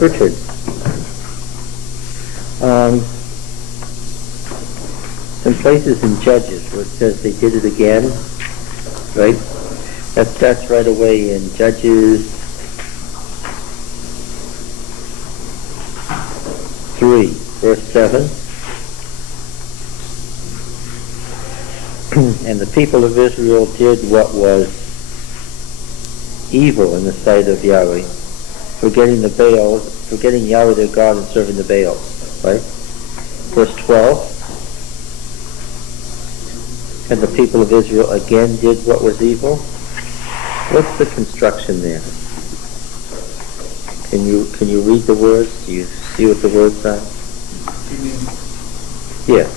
Richard. Some places in Judges where it says they did it again, right? That starts right away in Judges 3, verse 7. And the people of Israel did what was evil in the sight of Yahweh, forgetting the Baals, forgetting Yahweh their God and serving the Baals, right? Verse 12. And the people of Israel again did what was evil. What's the construction there? Can you read the words? Do you see what the words are? Yes.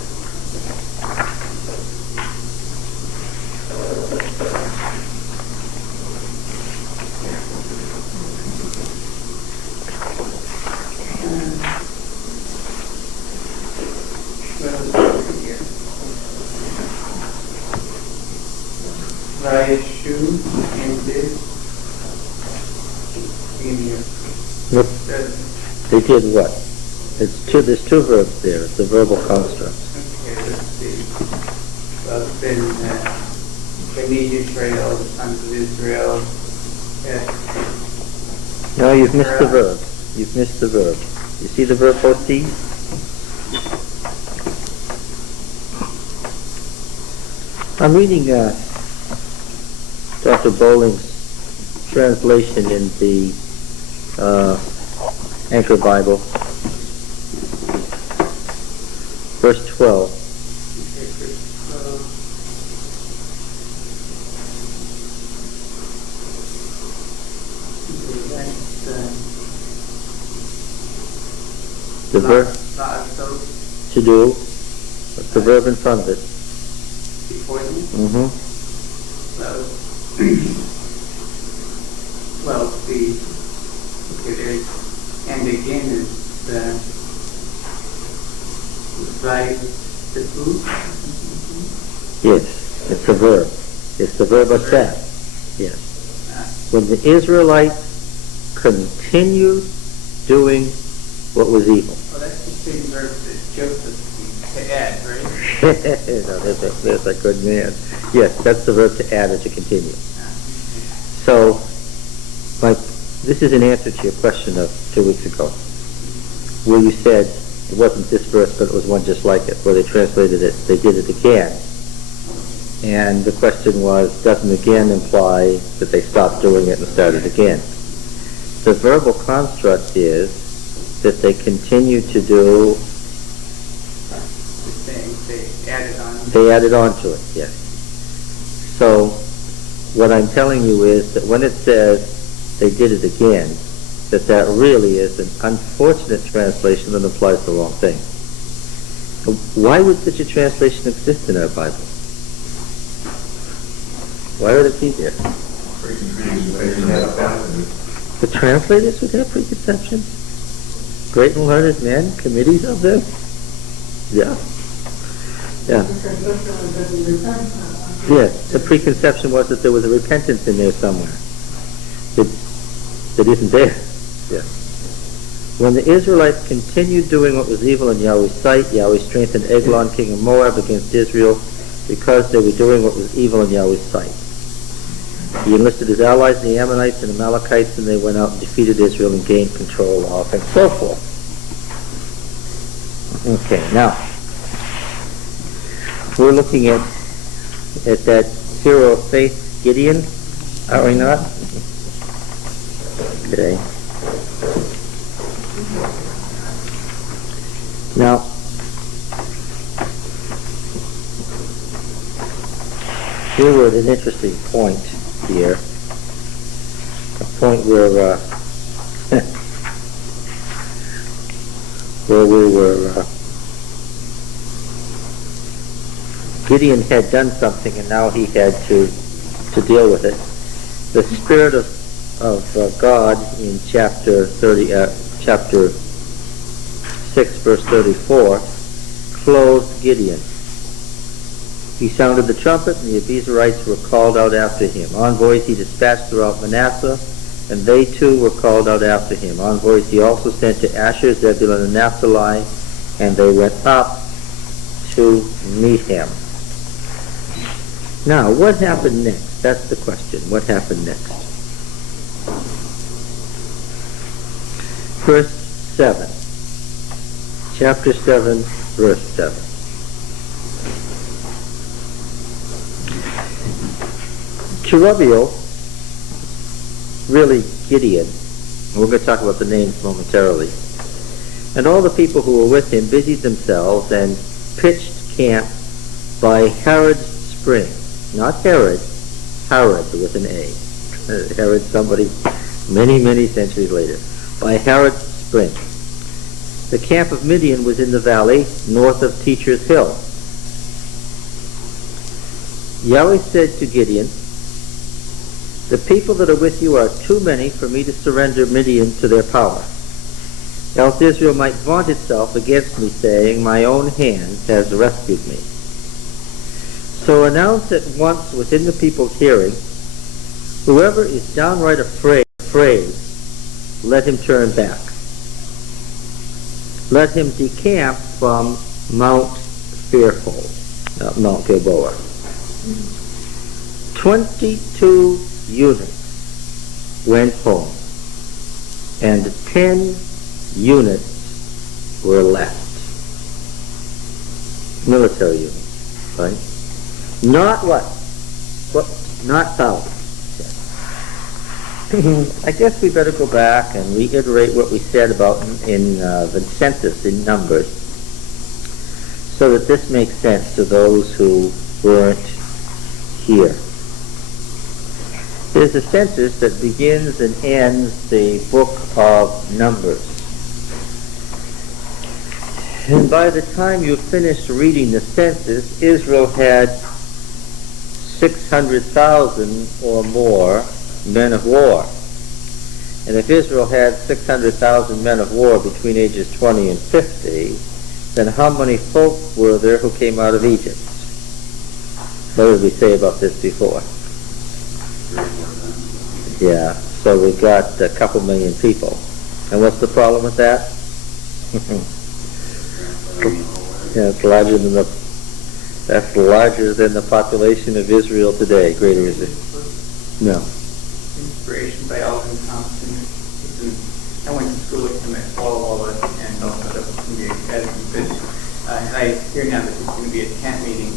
They did what? There's two verbs there. It's a verbal construct. Okay, let's see. Well, then, Bnei Israel, the sons of Israel. No, you've missed the verb. You've missed the verb. You see the verb ot? I'm reading Dr. Bowling's translation in the Anchor Bible, verse 12. The verb to do. What's the verb in front of it? Before them? Mm-hmm. Well, there's, and again is right the food. Yes, it's a verb. It's the verb asat. Yes. When the Israelites continued doing what was evil. Well, that's the same verb that Joseph to add, right? No, there's a good man. Yes, that's the verb to add or to continue. So, this is an answer to your question of 2 weeks ago, where you said it wasn't this verse, but it was one just like it, where they translated it, they did it again. And the question was, doesn't again imply that they stopped doing it and started again? The verbal construct is that they continue to do. They added on to it, yes. So, what I'm telling you is that when it says they did it again, that really is an unfortunate translation that implies the wrong thing. Why would such a translation exist in our Bible? Why would it be there? The translators would have preconceptions? Great and learned men, committees of them? Yeah. Yeah. Yes, the preconception was that there was a repentance in there somewhere that isn't there. Yeah. When the Israelites continued doing what was evil in Yahweh's sight, Yahweh strengthened Eglon, king of Moab, against Israel because they were doing what was evil in Yahweh's sight. He enlisted his allies, the Ammonites and Amalekites, and they went out and defeated Israel and gained control of, and so forth. Okay, now, we're looking at that hero of faith, Gideon, are we not? Okay. Now, here we're at an interesting point here, a point where we were. Gideon had done something, and now he had to deal with it. The Spirit of God in chapter 6, verse 34, clothed Gideon. He sounded the trumpet, and the Abiezrites were called out after him. Envoys he dispatched throughout Manasseh, and they too were called out after him. Envoys he also sent to Asher, Zebulun, and Naphtali, and they went up to meet him. Now, what happened next? That's the question. What happened next? Verse 7. Chapter 7, verse 7. Jerubbaal, really Gideon, we're going to talk about the names momentarily, and all the people who were with him busied themselves and pitched camp by Herod's spring. Not Herod, Herod with an A. Herod, somebody many, many centuries later. By Herod's spring. The camp of Midian was in the valley north of Teacher's Hill. Yahweh said to Gideon, "The people that are with you are too many for me to surrender Midian to their power. Else Israel might vaunt itself against me, saying, my own hand has rescued me. So announce at once within the people's hearing, whoever is downright afraid, let him turn back. Let him decamp from Mount Fearful, not Mount Gilboa. 22 units went home, and 10 units were left. Military units, right? Not what? Not thousands. I guess we better go back and reiterate what we said about in the census in Numbers, so that this makes sense to those who weren't here. There's a census that begins and ends the book of Numbers. And by the time you finished reading the census, Israel had 600,000 or more men of war. And if Israel had 600,000 men of war between ages 20 and 50, then how many folk were there who came out of Egypt? What did we say about this before? Yeah, so we got a couple million people. And what's the problem with that? Yeah, that's larger than the population of Israel today. Greater is it? No. Inspiration by Alvin Thompson. I went to school with him at Walla and also at the Academy. But I hear now that there's going to be a tent meeting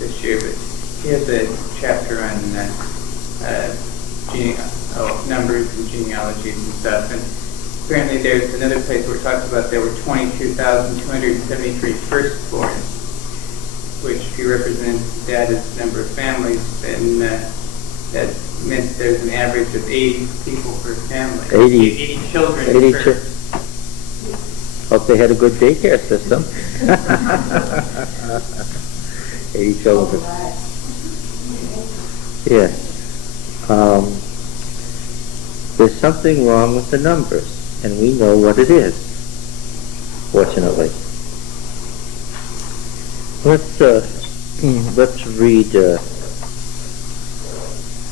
this year. But he has a chapter on numbers and genealogies and stuff. And apparently there's another place where it talks about there were 22,273 firstborns, which if you represent that as the number of families, then that meant there's an average of 80 people per family. 80 children. 80 Hope they had a good daycare system. 80 children. Yes. There's something wrong with the numbers, and we know what it is, fortunately. Let's read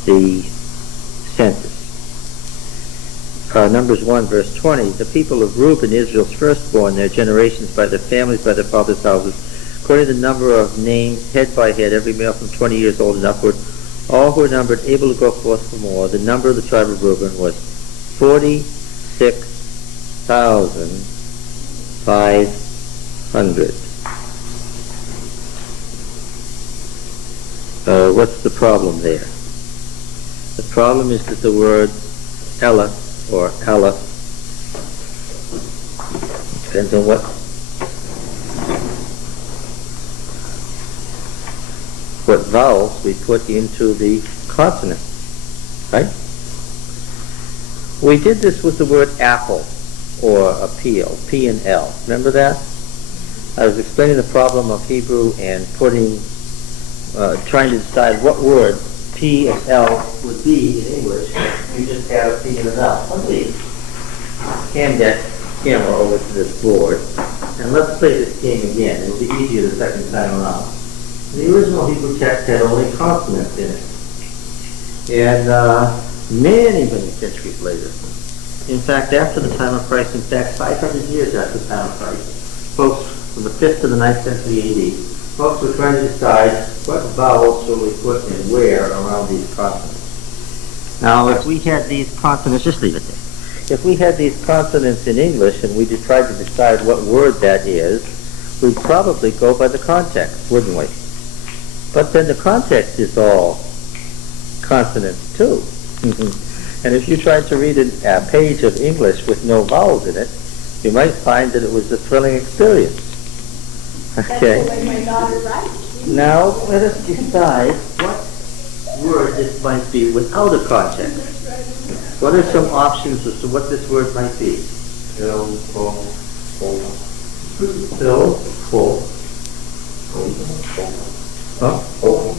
the census. Numbers 1, verse 20. The people of Reuben, Israel's firstborn, their generations by their families, by their fathers' houses, according to the number of names, head by head, every male from 20 years old and upward, all who were numbered, able to go forth for more. The number of the tribe of Reuben was 46,500. What's the problem there? The problem is that the word Ella, or Ella, depends on what vowels we put into the consonant, right? We did this with the word apple, or appeal, P and L. Remember that? I was explaining the problem of Hebrew and trying to decide what word P and L would be in English. We just had a P and an L. Let me hand that camera over to this board, and let's play this game again. It'll be easier the second time around. The original Hebrew text had only consonants in it. And many, many centuries later. In fact, after the time of Christ, in fact, 500 years after the time of Christ, folks from the 5th to the 9th century AD, folks were trying to decide what vowels should we put and where around these consonants. Now, if we had these consonants, just leave it there. If we had these consonants in English and we tried to decide what word that is, we'd probably go by the context, wouldn't we? But then the context is all consonants too. And if you tried to read a page of English with no vowels in it, you might find that it was a thrilling experience. Okay? That's the way my daughter writes. Now, let us decide what word this might be without a context. What are some options as to what this word might be? Fill, full, full. Fill, full. Huh? Oh.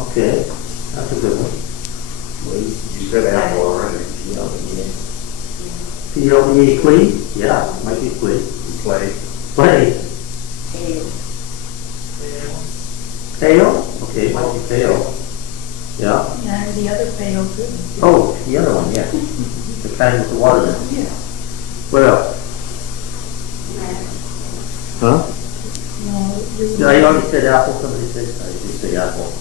Okay, that's a good one. You said apple already. P-L-E, plea? Yeah, might be plea. Play. Play. Tail? Okay, might be tail. Yeah. And the other fail too. Oh, the other one, yeah. The kind with the water in it. Yeah. What else? Huh? No, Yeah, I already said apple, somebody said, I did say apple.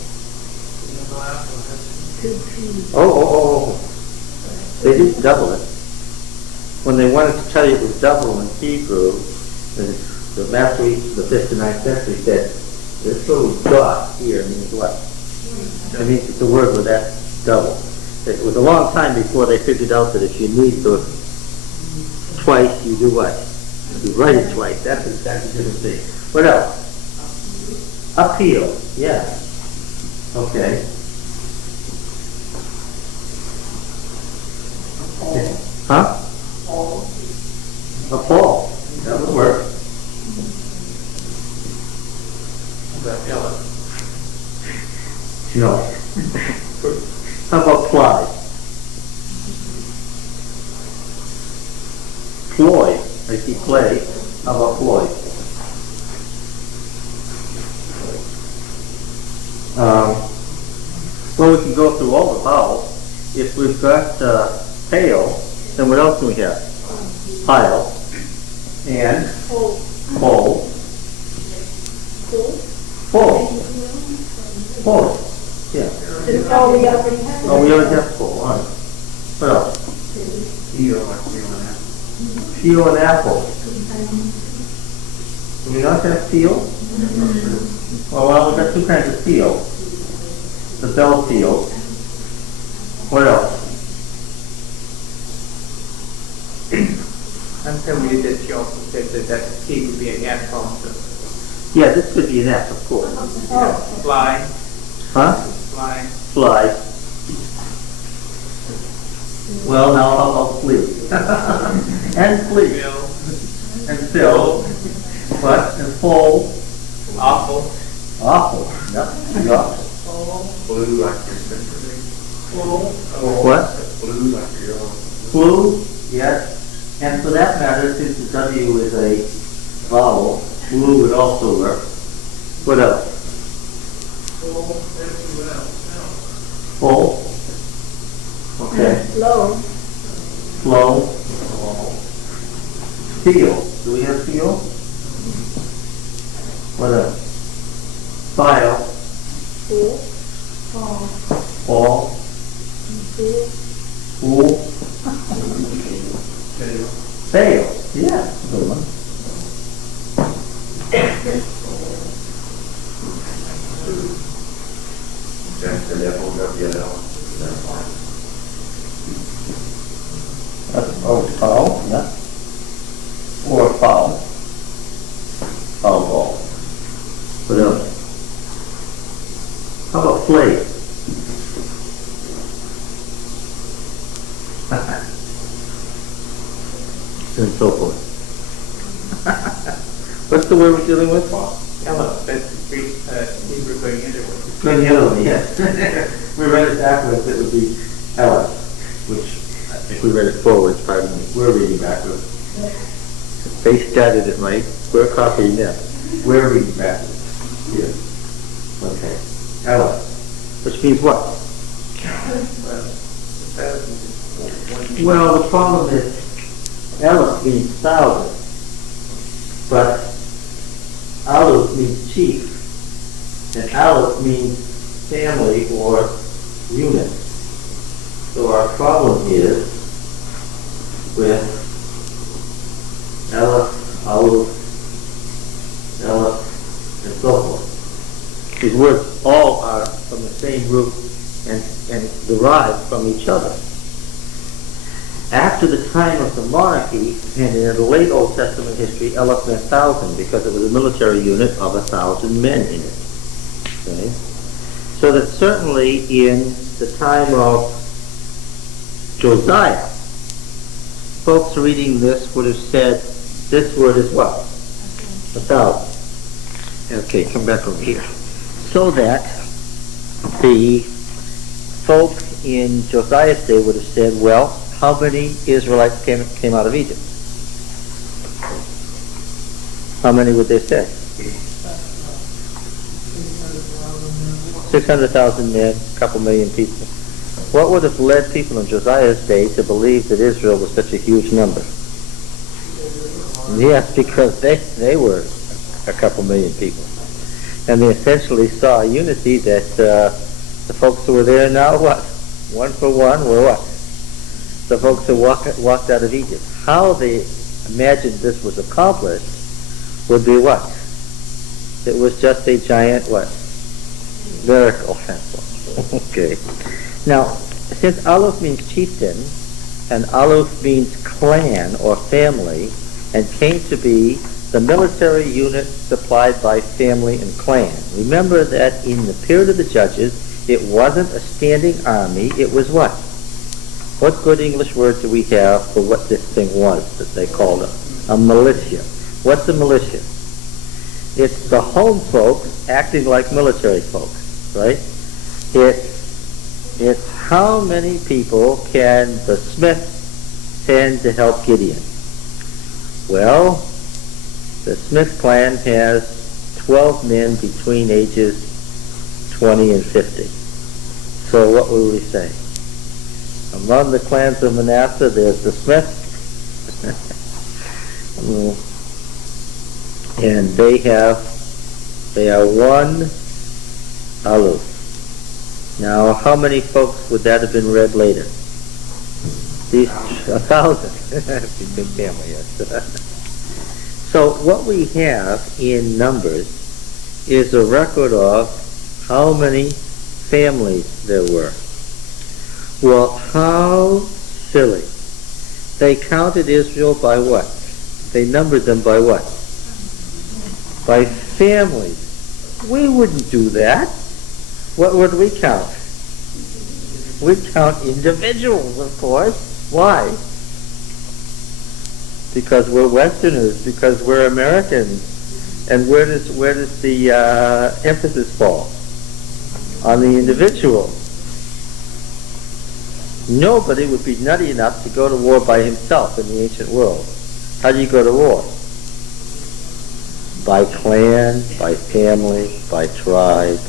Oh. They did double it. When they wanted to tell you it was double in Hebrew, the master of the 5th and 9th century said, this little dot here means what? It means it's a word where that's double. It was a long time before they figured out that if you need the twice, you do what? You write it twice. That's a different thing. What else? Uphill. Yeah. Okay. Huh? A fall. That would work. No. How about ply? Ploy. I see play. How about ploy? Well, we can go through all the vowels. If we've got pale, then what else do we have? Pile. And pole. Full. Yeah. Oh, we already have. Oh, we already have full. All right. What else? Peel and apple. Do we not have peel? Well, we've got two kinds of peel. The bell peel. What else? Last time we did this, she also said that T would be an F also. Yeah, this could be an F, of course. Fly. Huh? Fly. Fly. Well, now how about flea? And flea. Bill. And fill. What? And full. Awful. Awful. Yep. Awful. Blue like your sister. What? Blue like your own. Flu, yes. And for that matter, since the W is a vowel, flu would also work. What else? Full. Okay. Low. Flow. Feel. Do we have feel? What else? File. Full. Fall. Fall. Full. Fool. Fail. Yeah, good one. Oh, foul, yeah. Or foul. Foul ball. What else? How about flay? And so forth. What's the word we're dealing with? Ella. That's the Greek Hebrew going into it. Good yellow, yes. We read it backwards, it would be Ella, which, if we read it forwards, pardon me, we're reading backwards. They started it right, we're copying them. We're reading backwards. Yes. Okay. Aleph. Which means what? Well, the problem is, Aleph means thousand, but Aleph means chief, and Aleph means family or unit. So our problem is with Aleph, Aleph, Aleph, and so forth. These words all are from the same root and derived from each other. After the time of the monarchy, and in the late Old Testament history, Aleph meant 1,000 because it was a military unit of 1,000 men in it. Okay? So that certainly in the time of Josiah, folks reading this would have said, this word is what? 1,000. Okay, come back over here. So that the folk in Josiah's day would have said, well, how many Israelites came out of Egypt? How many would they say? 600,000 men, a couple million people. What would have led people in Josiah's day to believe that Israel was such a huge number? Yes, because they were a couple million people. And they essentially saw a unity that the folks who were there now, what? One for one were what? The folks who walked out of Egypt. How they imagined this was accomplished would be what? It was just a giant what? Miracle. Okay. Now, since Aleph means chieftain, and Aleph means clan or family, and came to be the military unit supplied by family and clan. Remember that in the period of the Judges, it wasn't a standing army, it was what? What good English word do we have for what this thing was that they called it? A militia. What's a militia? It's the home folks acting like military folks, right? It's how many people can the smith send to help Gideon? Well, the Smith clan has 12 men between ages 20 and 50. So what will we say? Among the clans of Manasseh, there's the Smiths. And they are one Aleph. Now, how many folks would that have been read later? 1,000. That's a big family, yes. So what we have in Numbers is a record of how many families there were. Well, how silly. They counted Israel by what? They numbered them by what? By families. We wouldn't do that. What would we count? We'd count individuals, of course. Why? Because we're Westerners, because we're Americans. And where does the emphasis fall? On the individual. Nobody would be nutty enough to go to war by himself in the ancient world. How do you go to war? By clan, by family, by tribe.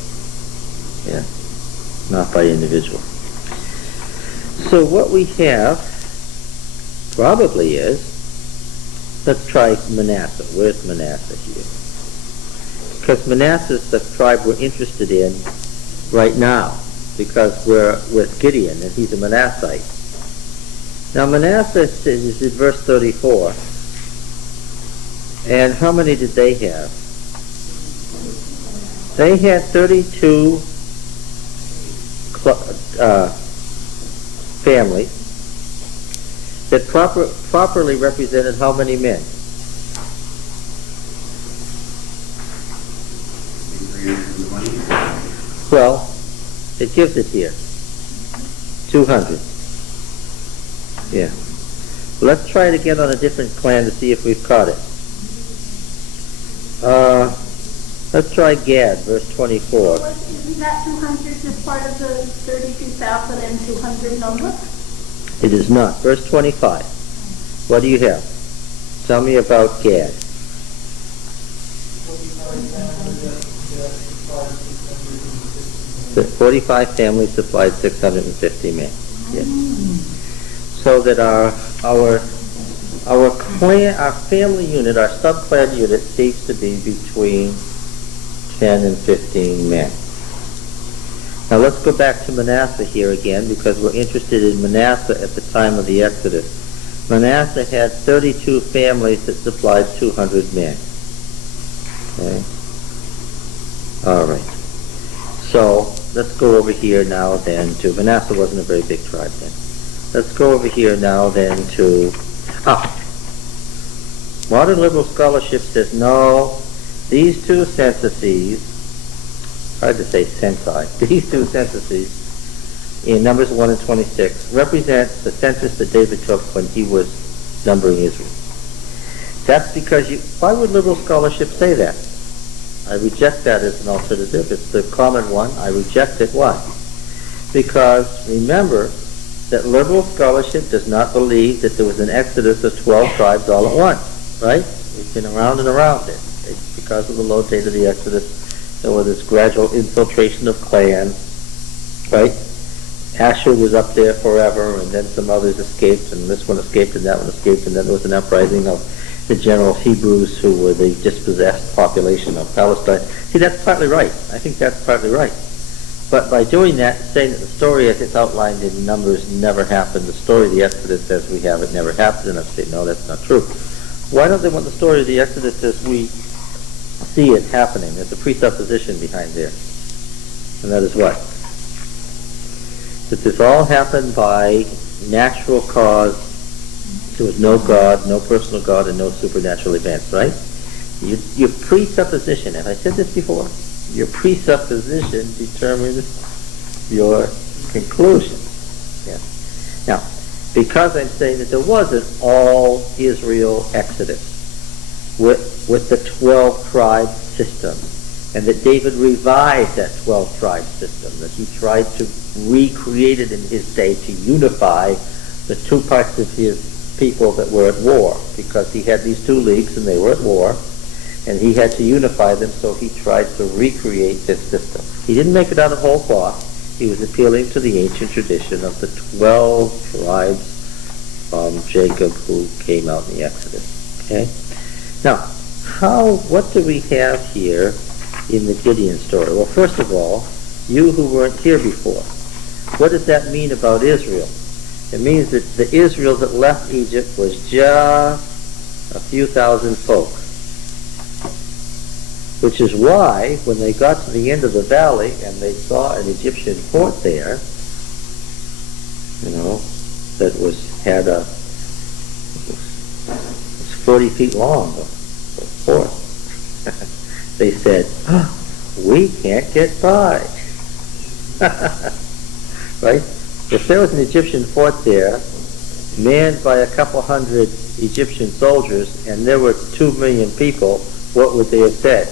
Yeah, not by individual. So what we have probably is, let's try Manasseh. Where's Manasseh here? Because Manasseh is the tribe we're interested in right now, because we're with Gideon and he's a Manassite. Now Manasseh is in verse 34. And how many did they have? They had 32 families that properly represented how many men? Well, it gives it here. 200. Yeah. Let's try it again on a different clan to see if we've caught it. Let's try Gad, verse 24. Isn't that 200 just part of the 32,200 number? It is not. Verse 25. What do you have? Tell me about Gad. The 45 families supplied 650 men. Yes. So that our clan, our family unit, our sub-clan unit seems to be between 10 and 15 men. Now let's go back to Manasseh here again, because we're interested in Manasseh at the time of the Exodus. Manasseh had 32 families that supplied 200 men. Okay. All right. So let's go over here now then to, Manasseh wasn't a very big tribe then. Let's go over here now then to, modern liberal scholarship says no, these two censuses, hard to say censi, these two censuses in Numbers 1 and 26 represent the census that David took when he was numbering Israel. That's because why would liberal scholarship say that? I reject that as an alternative. It's the common one. I reject it. Why? Because remember that liberal scholarship does not believe that there was an exodus of 12 tribes all at once, right? We've been around and around it. It's because of the low date of the exodus, there was this gradual infiltration of clans, right? Asher was up there forever, and then some others escaped, and this one escaped, and that one escaped, and then there was an uprising of the general Hebrews, who were the dispossessed population of Palestine. See, that's partly right. I think that's partly right. But by doing that, saying that the story as it's outlined in Numbers never happened, the story of the Exodus as we have it never happened, and I say, no, that's not true. Why don't they want the story of the Exodus as we see it happening? There's a presupposition behind there. And that is what? That this all happened by natural cause. There was no God, no personal God, and no supernatural events, right? Your presupposition, have I said this before? Your presupposition determines your conclusion. Yeah. Now, because I'm saying that there was an all Israel exodus with the 12 tribe system, and that David revived that 12 tribe system, that he tried to recreate it in his day to unify the two parts of his people that were at war, because he had these two leagues and they were at war, and he had to unify them, so he tried to recreate this system. He didn't make it out of whole cloth. He was appealing to the ancient tradition of the 12 tribes from Jacob who came out in the Exodus. Okay? Now, what do we have here in the Gideon story? Well, first of all, you who weren't here before, what does that mean about Israel? It means that the Israel that left Egypt was just a few thousand folk. Which is why, when they got to the end of the valley and they saw an Egyptian fort there, that was 40 feet long, the fort. They said, we can't get by. Right? If there was an Egyptian fort there, manned by a couple hundred Egyptian soldiers, and there were 2 million people, what would they have said?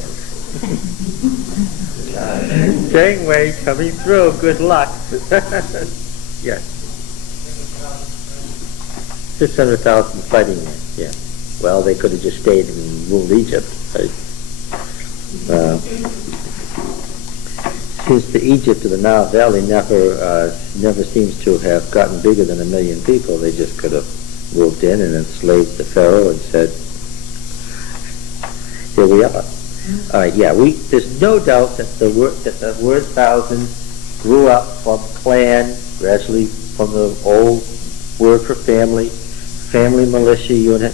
Gangway coming through, good luck. Yes. 600,000 fighting men, yeah. Well, they could have just stayed and ruled Egypt. Right? Since the Egypt of the Nile Valley never seems to have gotten bigger than 1 million people, they just could have moved in and enslaved the Pharaoh and said, here we are. All right, yeah, there's no doubt that the word thousand grew up from clan, gradually from the old word for family militia unit,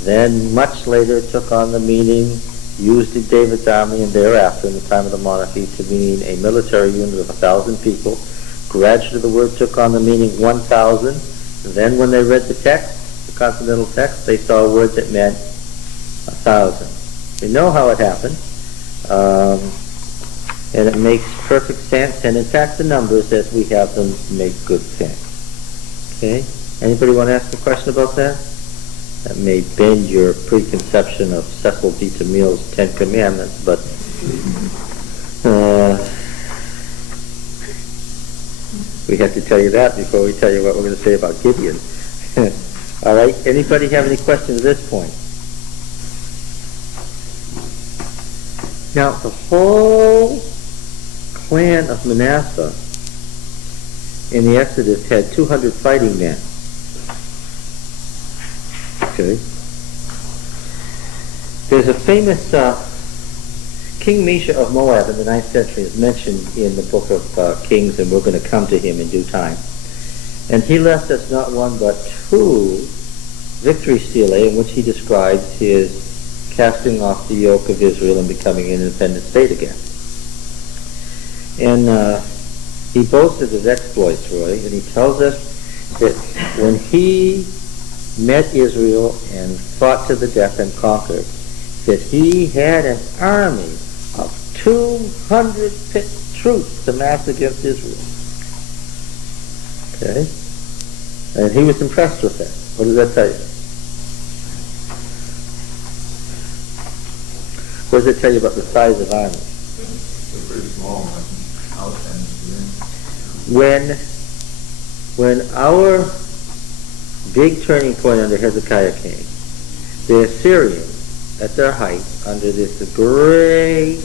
then much later took on the meaning used in David's army and thereafter in the time of the monarchy to mean a military unit of 1,000 people. Gradually the word took on the meaning 1,000. Then when they read the text, the consonantal text, they saw a word that meant 1,000. We know how it happened, and it makes perfect sense, and in fact the numbers as we have them make good sense. Okay? Anybody want to ask a question about that? That may bend your preconception of Cecil B. DeMille's 10 Commandments, but we have to tell you that before we tell you what we're going to say about Gideon. All right? Anybody have any questions at this point? Now, the whole clan of Manasseh in the Exodus had 200 fighting men. Okay. There's a famous King Mesha of Moab in the 9th century is mentioned in the book of Kings, and we're going to come to him in due time. And he left us not one but two victory stelae in which he describes his casting off the yoke of Israel and becoming an independent state again. And he boasted his exploits, Roy, and he tells us that when he met Israel and fought to the death and conquered, that he had an army of 200 picked troops to mass against Israel. Okay? And he was impressed with that. What does that tell you? What does it tell you about the size of armies? They're pretty small, When our big turning point under Hezekiah came, the Assyrians, at their height, under this great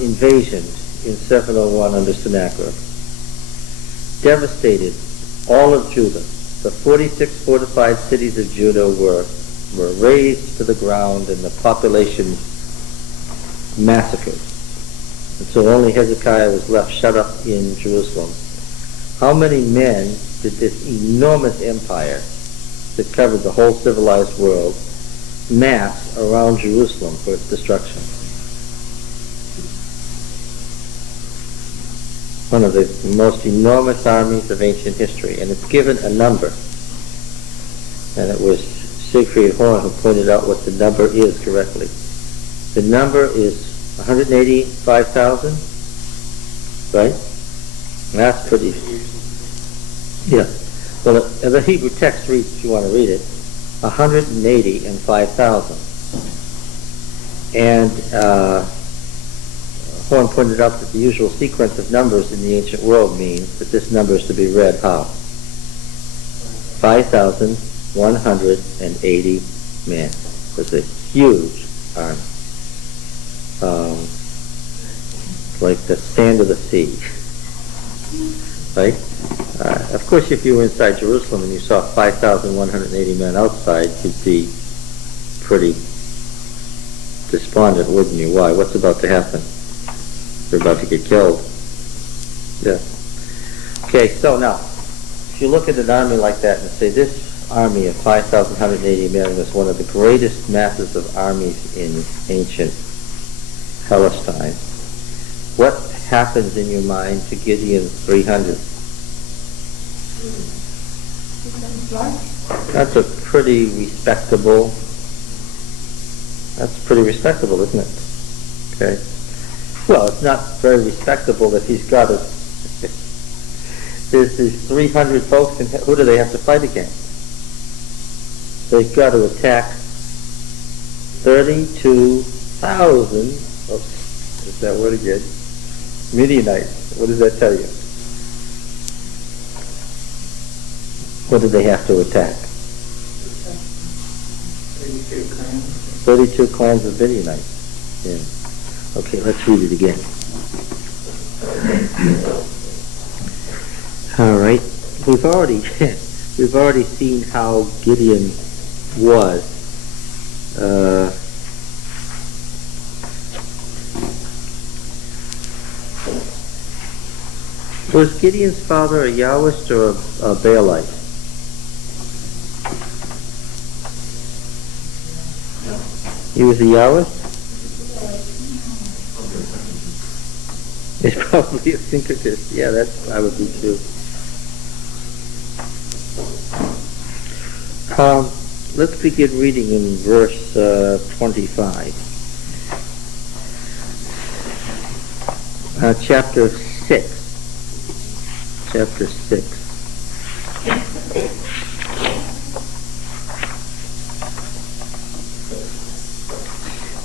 invasion in 701 under Sennacherib, devastated all of Judah. The 46 fortified cities of Judah were razed to the ground and the population massacred. And so only Hezekiah was left shut up in Jerusalem. How many men did this enormous empire that covered the whole civilized world mass around Jerusalem for its destruction? One of the most enormous armies of ancient history, and it's given a number. And it was Siegfried Horn who pointed out what the number is correctly. The number is 185,000, right? That's pretty. Yeah. Well, the Hebrew text reads, if you want to read it, 185,000. And Horn pointed out that the usual sequence of numbers in the ancient world means that this number is to be read how? 5,180 men. It's a huge army. Like the sand of the sea. Right? Of course, if you were inside Jerusalem and you saw 5,180 men outside, you'd be pretty despondent, wouldn't you? Why? What's about to happen? They're about to get killed. Yeah. Okay, so now, if you look at an army like that and say this army of 5,180 men was one of the greatest masses of armies in ancient Palestine, what happens in your mind to Gideon's 300? That's pretty respectable, isn't it? Okay. Well, it's not very respectable that he's got there's these 300 folks, and who do they have to fight against? They've got to attack 32,000, there's that word again, Midianites. What does that tell you? What do they have to attack? 32 clans. 32 clans of Midianites. Yeah. Okay, let's read it again. All right. We've already seen how Gideon was. Was Gideon's father a Yahwist or a Baalite? He was a Yahwist? It's probably a syncretist. Yeah, that's probably true. Let's begin reading in verse 25. Chapter 6. Chapter 6.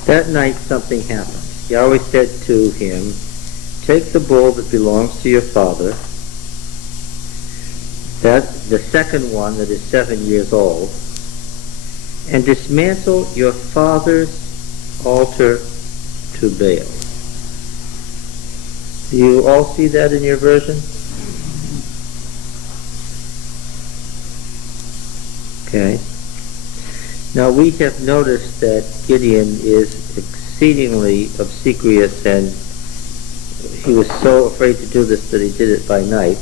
That night something happened. Yahweh said to him, "Take the bull that belongs to your father, that the second one that is 7 years old, and dismantle your father's altar to Baal." Do you all see that in your version? Okay. Now we have noticed that Gideon is exceedingly obsequious, and he was so afraid to do this that he did it by night.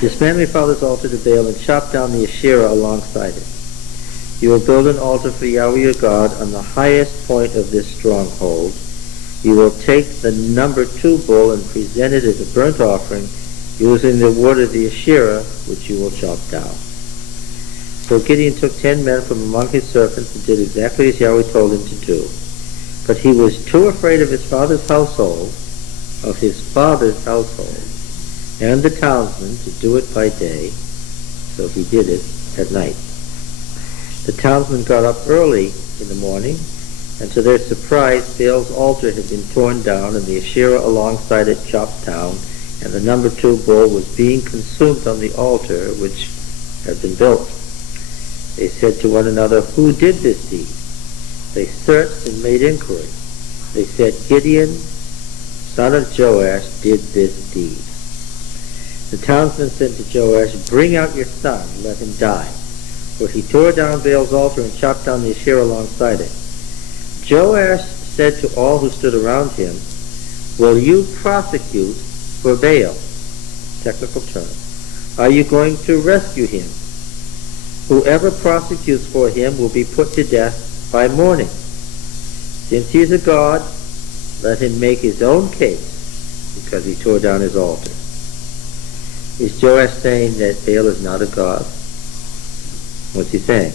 Dismantle your father's altar to Baal and chop down the Asherah alongside it. You will build an altar for Yahweh your God on the highest point of this stronghold. You will take the number 2 bull and present it as a burnt offering, using the wood of the Asherah, which you will chop down. So Gideon took 10 men from among his servants and did exactly as Yahweh told him to do. But he was too afraid of his father's household, and the townsmen to do it by day, so he did it at night. The townsmen got up early in the morning, and to their surprise, Baal's altar had been torn down, and the Asherah alongside it chopped down, and the number 2 bull was being consumed on the altar which had been built. They said to one another, "Who did this deed?" They searched and made inquiry. They said, "Gideon, son of Joash, did this deed." The townsmen said to Joash, "Bring out your son, let him die." For he tore down Baal's altar and chopped down the Asherah alongside it. Joash said to all who stood around him, "Will you prosecute for Baal?" Technical term. "Are you going to rescue him? Whoever prosecutes for him will be put to death by morning. Since he is a god, let him make his own case, because he tore down his altar." Is Joash saying that Baal is not a god? What's he saying?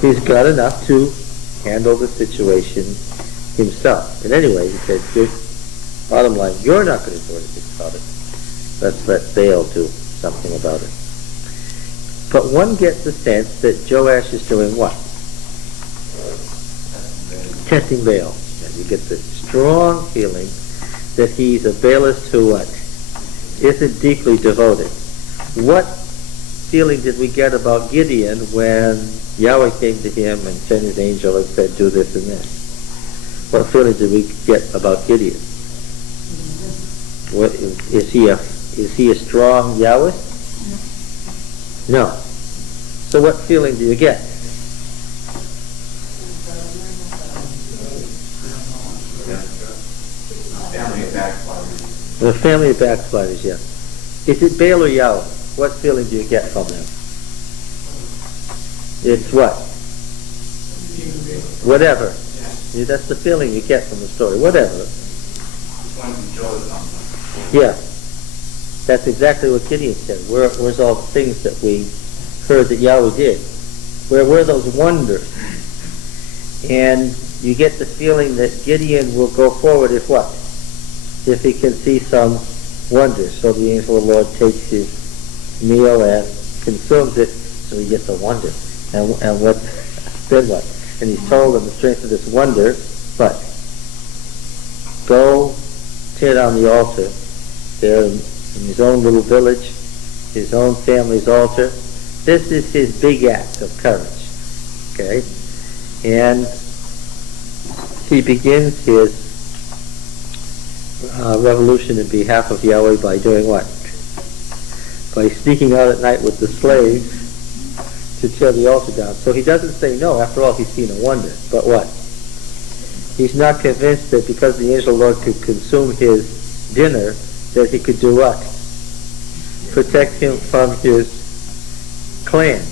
He's God enough to handle the situation himself. And anyway, he said, bottom line, you're not going to do anything about it. Let's let Baal do something about it. But one gets the sense that Joash is doing what? Testing Baal. And you get the strong feeling that he's a Baalist who what? Isn't deeply devoted. What feeling did we get about Gideon when Yahweh came to him and sent his angel and said, "Do this and this"? What feeling did we get about Gideon? What, is he a strong Yahweh? No. So what feeling do you get? The family of backsliders, yes. Is it Baal or Yahweh? What feeling do you get from them? It's what? Whatever. Yeah, that's the feeling you get from the story. Whatever. Yeah. That's exactly what Gideon said. Where's all the things that we heard that Yahweh did? Where were those wonders? And you get the feeling that Gideon will go forward if what? If he can see some wonders. So the angel of the Lord takes his meal and consumes it, so he gets a wonder. And what? Then what? And he's told in the strength of this wonder, but go tear down the altar there in his own little village, his own family's altar. This is his big act of courage. Okay? And he begins his revolution in behalf of Yahweh by doing what? By sneaking out at night with the slaves to tear the altar down. So he doesn't say no. After all, he's seen a wonder. But what? He's not convinced that because the angel of the Lord could consume his dinner, that he could do what? Protect him from his clan,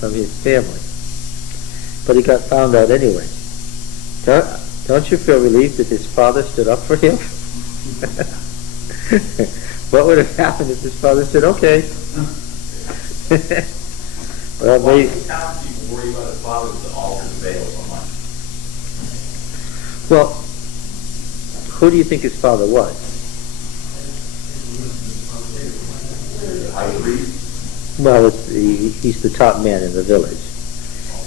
from his family. But he got found out anyway. Don't you feel relieved that his father stood up for him? What would have happened if his father said, "Okay"? Well, why do townspeople worry about his father with the altar of Baal so much? Well, who do you think his father was? High priest? Well, he's the top man in the village.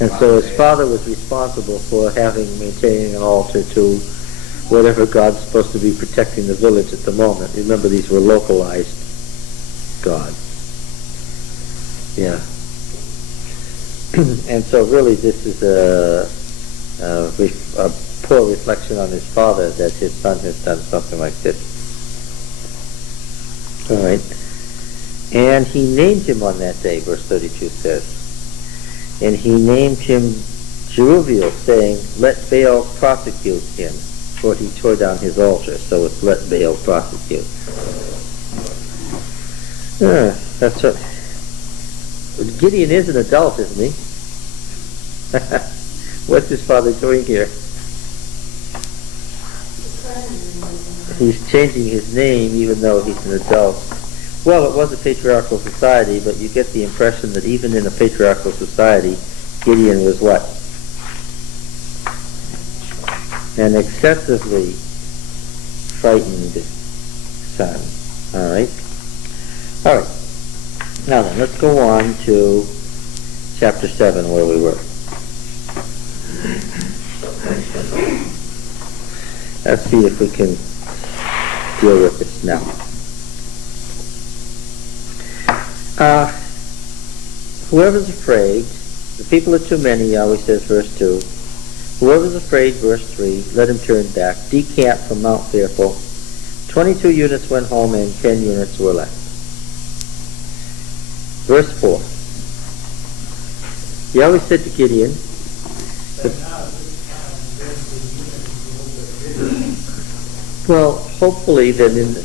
And so his father was responsible for maintaining an altar to whatever God's supposed to be protecting the village at the moment. Remember, these were localized gods. Yeah. And so really this is a poor reflection on his father that his son has done something like this. All right. And he named him on that day, verse 32 says. And he named him Jerubbaal, saying, let Baal prosecute him, for he tore down his altar. So it's let Baal prosecute. That's right. Gideon is an adult, isn't he? What's his father doing here? He's changing his name even though he's an adult. Well, it was a patriarchal society, but you get the impression that even in a patriarchal society, Gideon was what? An excessively frightened son. All right. All right. Now then, let's go on to chapter 7 where we were. Let's see if we can deal with this now. Whoever's afraid, the people are too many, always says verse 2. Whoever's afraid, verse 3, let him turn back. Decamp from Mount Fearful. 22 units went home and 10 units were left. Verse 4. Yahweh said to Gideon, well, hopefully then in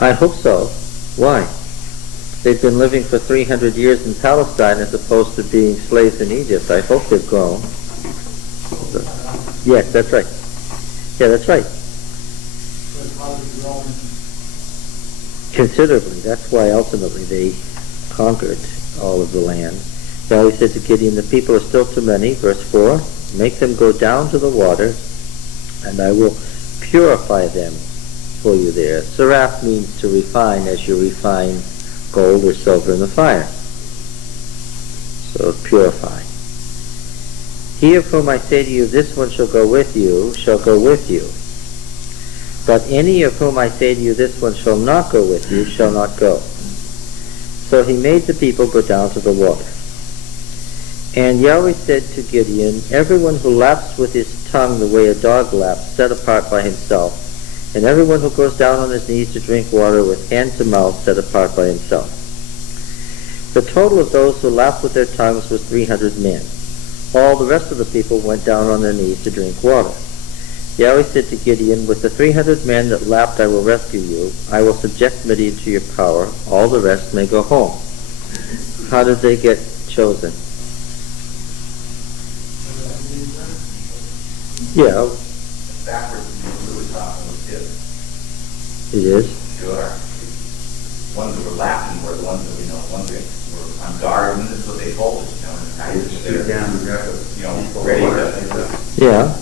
I hope so. Why? They've been living for 300 years in Palestine as opposed to being slaves in Egypt. I hope they've grown. Yes, that's right. Yeah, that's right. Considerably. That's why ultimately they conquered all of the land. So he said to Gideon, the people are still too many. Verse 4, make them go down to the water, and I will purify them for you there. Seraph means to refine as you refine gold or silver in the fire. So purify. He of whom I say to you, this one shall go with you, shall go with you. But any of whom I say to you, this one shall not go with you, shall not go. So he made the people go down to the water. And Yahweh said to Gideon, everyone who laps with his tongue the way a dog laps, set apart by himself, and everyone who goes down on his knees to drink water with hand to mouth, set apart by himself. The total of those who lapped with their tongues was 300 men. All the rest of the people went down on their knees to drink water. Yahweh said to Gideon, with the 300 men that lapped I will rescue you. I will subject Midian to your power. All the rest may go home. How did they get chosen? Yeah. Backwards is really talking with kids. It is? Sure. Ones that were laughing were the ones that we know. Ones that were on guard, and this is what they told us, and they're, ready to... Yeah.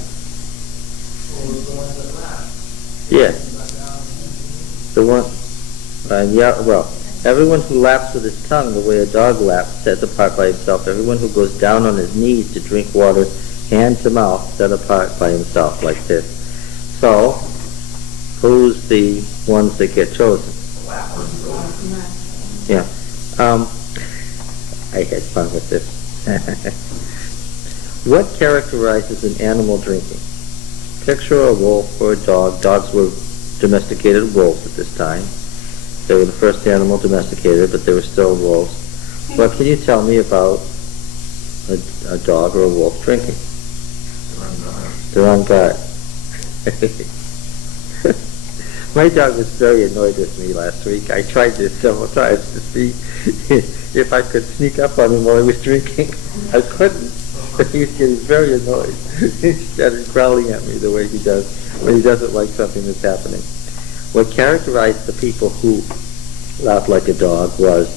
Yeah. The one, yeah, well, everyone who laps with his tongue the way a dog laps, set apart by himself. Everyone who goes down on his knees to drink water, hand to mouth, set apart by himself, like this. So, who's the ones that get chosen? Yeah. I had fun with this. What characterizes an animal drinking? Picture a wolf or a dog. Dogs were domesticated wolves at this time. They were the first animal domesticated, but they were still wolves. What can you tell me about a dog or a wolf drinking? They're on guard. My dog was very annoyed with me last week. I tried this several times to see if I could sneak up on him while he was drinking. I couldn't. He was getting very annoyed. He started growling at me the way he does when he doesn't like something that's happening. What characterized the people who laughed like a dog was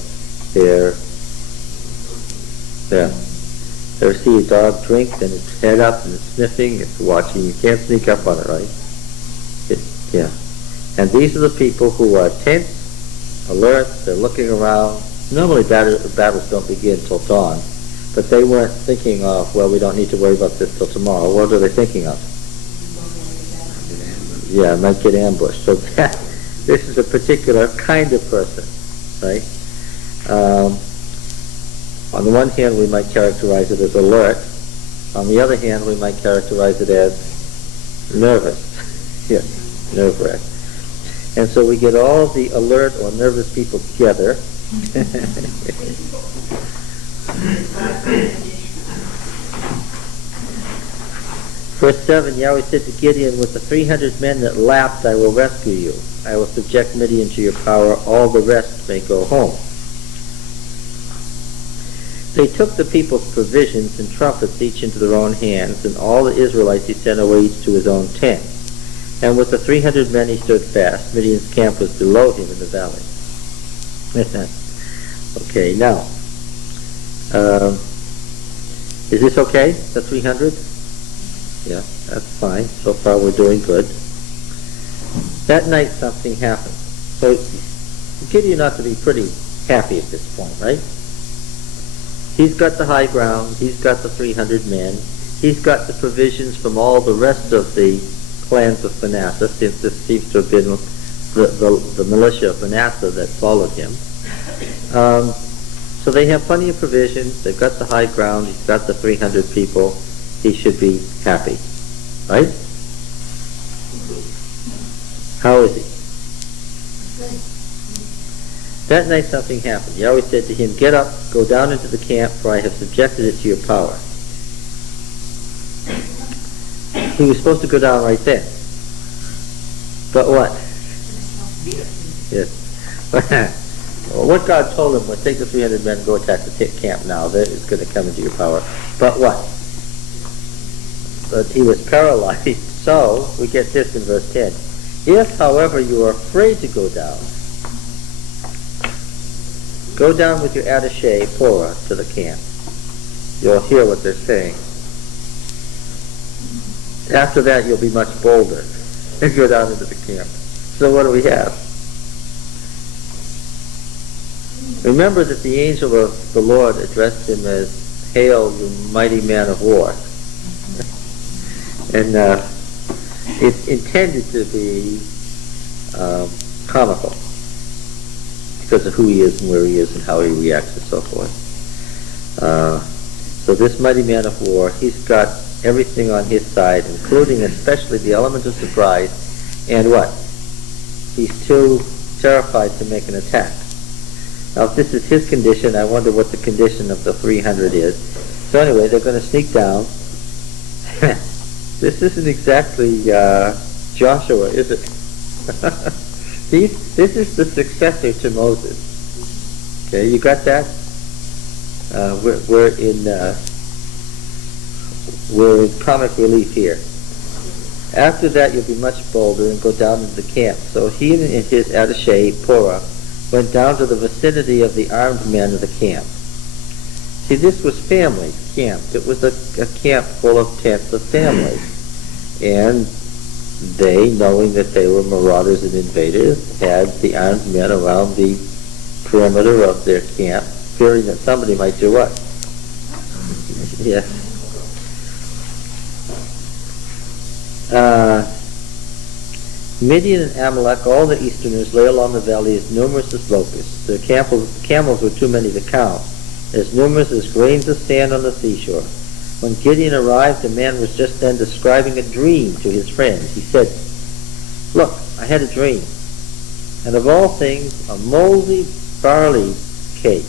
their see a dog drink, then it's head up and it's sniffing, it's watching. You can't sneak up on it, right? Yeah. And these are the people who are tense, alert, they're looking around. Normally battles don't begin till dawn, but they weren't thinking of, well, we don't need to worry about this till tomorrow. What are they thinking of? Yeah, might get ambushed. So this is a particular kind of person, right? On the one hand, we might characterize it as alert. On the other hand, we might characterize it as nervous. Yes, nerve-wrack. And so we get all the alert or nervous people together. Verse 7, Yahweh said to Gideon, with the 300 men that lapped, I will rescue you. I will subject Midian to your power. All the rest may go home. They took the people's provisions and trumpets each into their own hands, and all the Israelites he sent away each to his own tent. And with the 300 men he stood fast. Midian's camp was below him in the valley. Okay, now, is this okay, the 300? Yeah, that's fine. So far we're doing good. That night something happened. So Gideon ought to be pretty happy at this point, right? He's got the high ground. He's got the 300 men. He's got the provisions from all the rest of the clans of Manasseh, since this seems to have been the militia of Manasseh that followed him. So they have plenty of provisions. They've got the high ground. He's got the 300 people. He should be happy, right? How is he? That night something happened. Yahweh said to him, get up, go down into the camp, for I have subjected it to your power. He was supposed to go down right then. But what? Yes. Well, what God told him was, take the 300 men and go attack the camp now. That is going to come into your power. But what? But he was paralyzed. So, we get this in verse 10. If, however, you are afraid to go down with your attaché, Porah, to the camp. You'll hear what they're saying. After that, you'll be much bolder and go down into the camp. So what do we have? Remember that the angel of the Lord addressed him as, Hail, you mighty man of war. And it's intended to be comical, because of who he is and where he is and how he reacts and so forth. So this mighty man of war, he's got everything on his side, including especially the element of surprise, and what? He's too terrified to make an attack. Now if this is his condition, I wonder what the condition of the 300 is. So anyway, they're going to sneak down. This isn't exactly Joshua, is it? This is the successor to Moses. Okay, you got that? We're in comic relief here. After that, you'll be much bolder and go down into the camp. So he and his attaché, Porah, went down to the vicinity of the armed men of the camp. See, this was family camp. It was a camp full of tents of families. And they, knowing that they were marauders and invaders, had the armed men around the perimeter of their camp, fearing that somebody might do what? Yes. Midian and Amalek, all the easterners, lay along the valley as numerous as locusts. Their camels were too many to count, as numerous as grains of sand on the seashore. When Gideon arrived, the man was just then describing a dream to his friends. He said, Look, I had a dream, and of all things, a moldy barley cake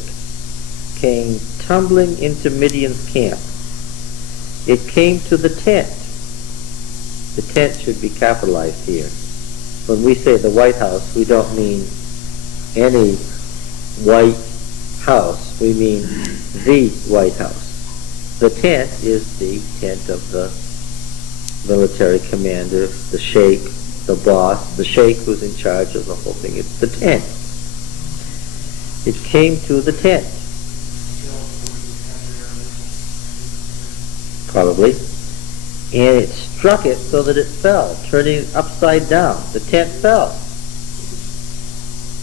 came tumbling into Midian's camp. It came to the tent. The tent should be capitalized here. When we say the White House, we don't mean any white house. We mean the White House. The tent is the tent of the military commander, the sheikh, the boss, the sheikh who's in charge of the whole thing. It's the tent. It came to the tent. Probably. And it struck it so that it fell, turning it upside down. The tent fell.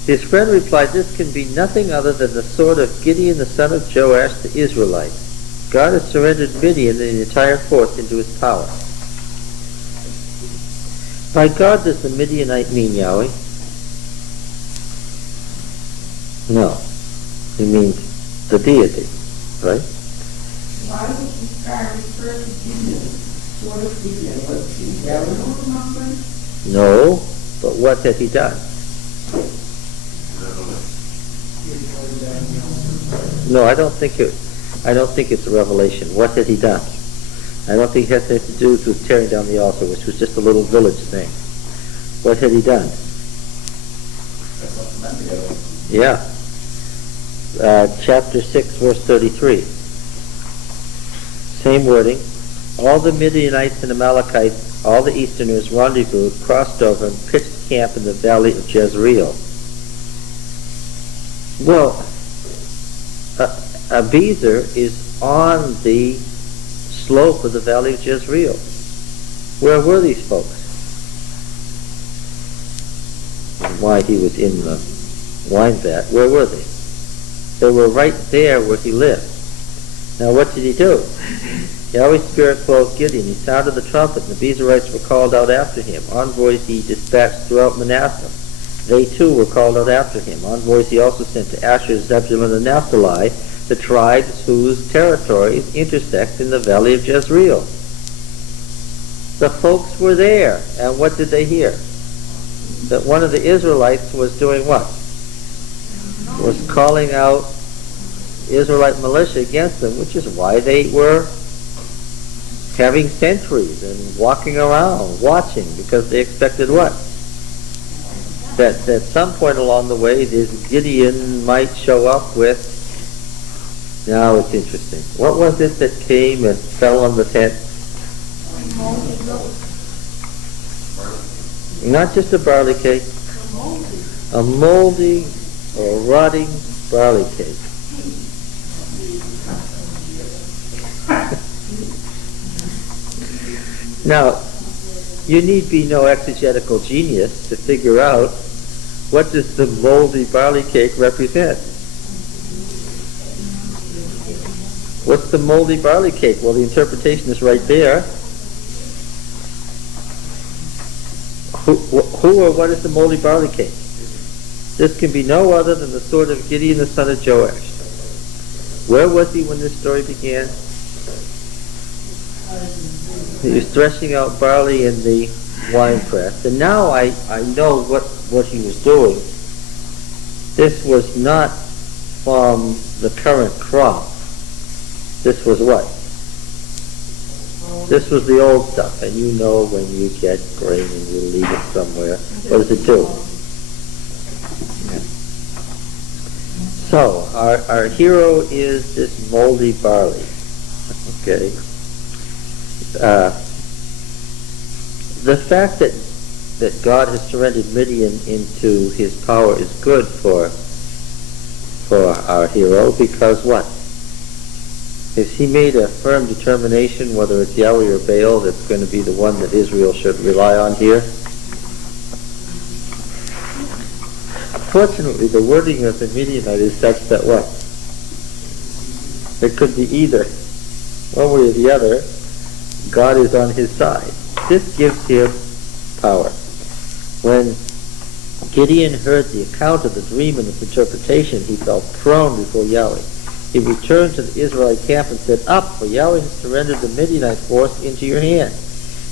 His friend replied, This can be nothing other than the sword of Gideon the son of Joash the Israelite. God has surrendered Midian and the entire force into his power. By God does the Midianite mean Yahweh? No. He means the deity, right? Why would this guy refer to Gideon? What if Gideon was the devil among them? No, but what had he done? No, I don't think it's a revelation. What had he done? I don't think it has anything to do with tearing down the altar, which was just a little village thing. What had he done? Yeah. Chapter 6, verse 33. Same wording. All the Midianites and Amalekites, all the Easterners rendezvoused, crossed over, and pitched camp in the valley of Jezreel. Well, Abizer is on the slope of the valley of Jezreel. Where were these folks? Why he was in the wine vat. Where were they? They were right there where he lived. Now what did he do? Yahweh's Spirit clothed Gideon. He sounded the trumpet, and the Bezerites were called out after him. Envoys he dispatched throughout Manasseh. They too were called out after him. Envoys he also sent to Asher, Zebulun, and Naphtali, the tribes whose territories intersect in the valley of Jezreel. The folks were there, and what did they hear? That one of the Israelites was doing what? Was calling out Israelite militia against them, which is why they were having sentries and walking around, watching, because they expected what? That at some point along the way, this Gideon might show up with. Now it's interesting. What was it that came and fell on the tent? Not just a barley cake, a moldy or rotting barley cake. Now, you need be no exegetical genius to figure out what does the moldy barley cake represent. What's the moldy barley cake? Well, the interpretation is right there. Who or what is the moldy barley cake? This can be no other than the sword of Gideon the son of Joash. Where was he when this story began? He was threshing out barley in the winepress. And now I know what he was doing. This was not from the current crop. This was what? This was the old stuff. And you know when you get grain and you leave it somewhere, what does it do? So, our hero is this moldy barley. Okay. The fact that God has surrendered Midian into his power is good for our hero, because what? Has he made a firm determination whether it's Yahweh or Baal that's going to be the one that Israel should rely on here? Fortunately, the wording of the Midianite is such that what? It could be either. One way or the other, God is on his side. This gives him power. When Gideon heard the account of the dream and its interpretation, he fell prone before Yahweh. He returned to the Israelite camp and said, "Up, for Yahweh has surrendered the Midianite force into your hand."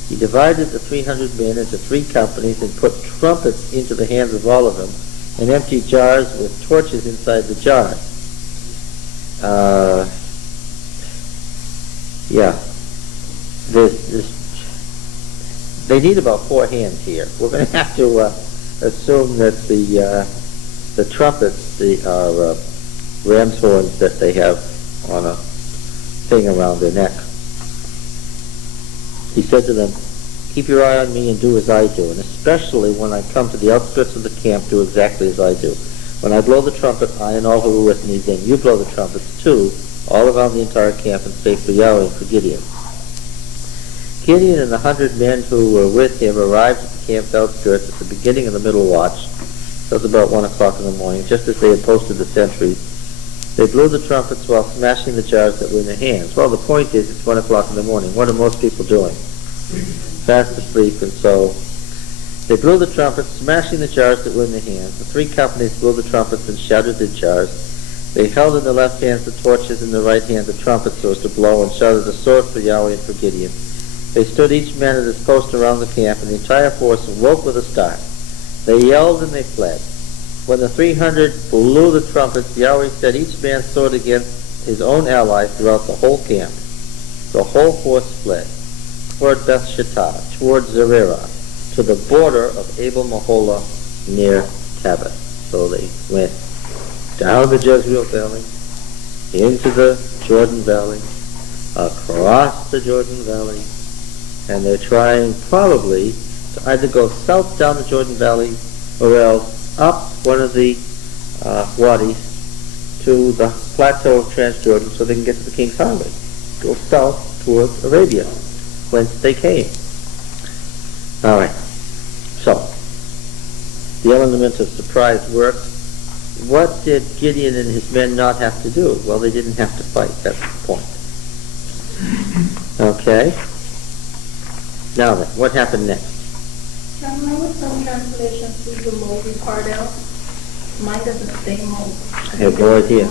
He divided the 300 men into 3 companies and put trumpets into the hands of all of them, and empty jars with torches inside the jars. They need about 4 hands here. We're going to have to assume that the trumpets are ram's horns that they have on a thing around their neck. He said to them, "Keep your eye on me and do as I do, and especially when I come to the outskirts of the camp, do exactly as I do. When I blow the trumpet, I and all who are with me, then you blow the trumpets too, all around the entire camp, and say for Yahweh and for Gideon." Gideon and the 100 men who were with him arrived at the camp's outskirts at the beginning of the middle watch. That was about 1 o'clock in the morning, just as they had posted the sentries. They blew the trumpets while smashing the jars that were in their hands. Well, the point is, it's 1 o'clock in the morning. What are most people doing? Fast asleep, and so they blew the trumpets, smashing the jars that were in their hands. The 3 companies blew the trumpets and shouted the jars. They held in the left hands the torches, in the right hand the trumpets so as to blow, and shouted a sword for Yahweh and for Gideon. They stood each man at his post around the camp, and the entire force awoke with a start. They yelled and they fled. When the 300 blew the trumpets, Yahweh set each man's sword against his own allies throughout the whole camp. The whole force fled toward Beth Shittah, toward Zererah, to the border of Abel Maholah near Tabith. So they went down the Jezreel Valley, into the Jordan Valley, across the Jordan Valley, and they're trying probably to either go south down the Jordan Valley or else up one of the wadis to the plateau of Transjordan so they can get to the King's Highway. Go south towards Arabia, whence they came. All right. So, the element of surprise worked. What did Gideon and his men not have to do? Well, they didn't have to fight. That's the point. Okay. Now then, what happened next? Can I with some translations leave the moldy part out? Mine doesn't say mold. I have no idea.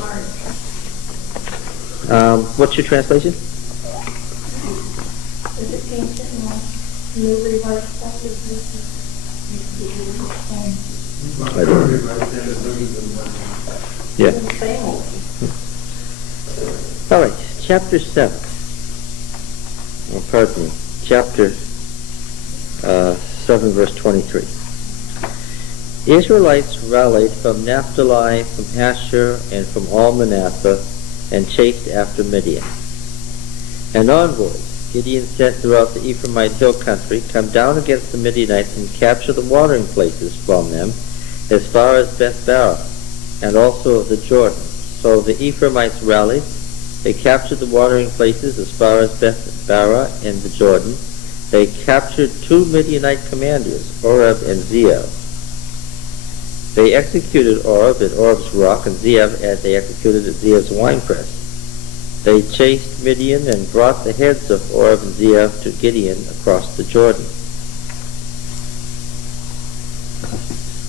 What's your translation? Is it ancient mold? New revised stuff is I don't know. Yeah. doesn't say mold. All right, chapter 7. Oh, pardon me. Chapter 7, verse 23. Israelites rallied from Naphtali, from Asher, and from all Manasseh, and chased after Midian. And envoys Gideon sent throughout the Ephraimite hill country come down against the Midianites and capture the watering places from them as far as Beth-barah, and also of the Jordan. So the Ephraimites rallied. They captured the watering places as far as Beth-barah and the Jordan. They captured 2 Midianite commanders, Oreb and Zeev. They executed Oreb at Oreb's rock, and Zeev as they executed at Zeev's winepress. They chased Midian and brought the heads of Oreb and Zeev to Gideon across the Jordan.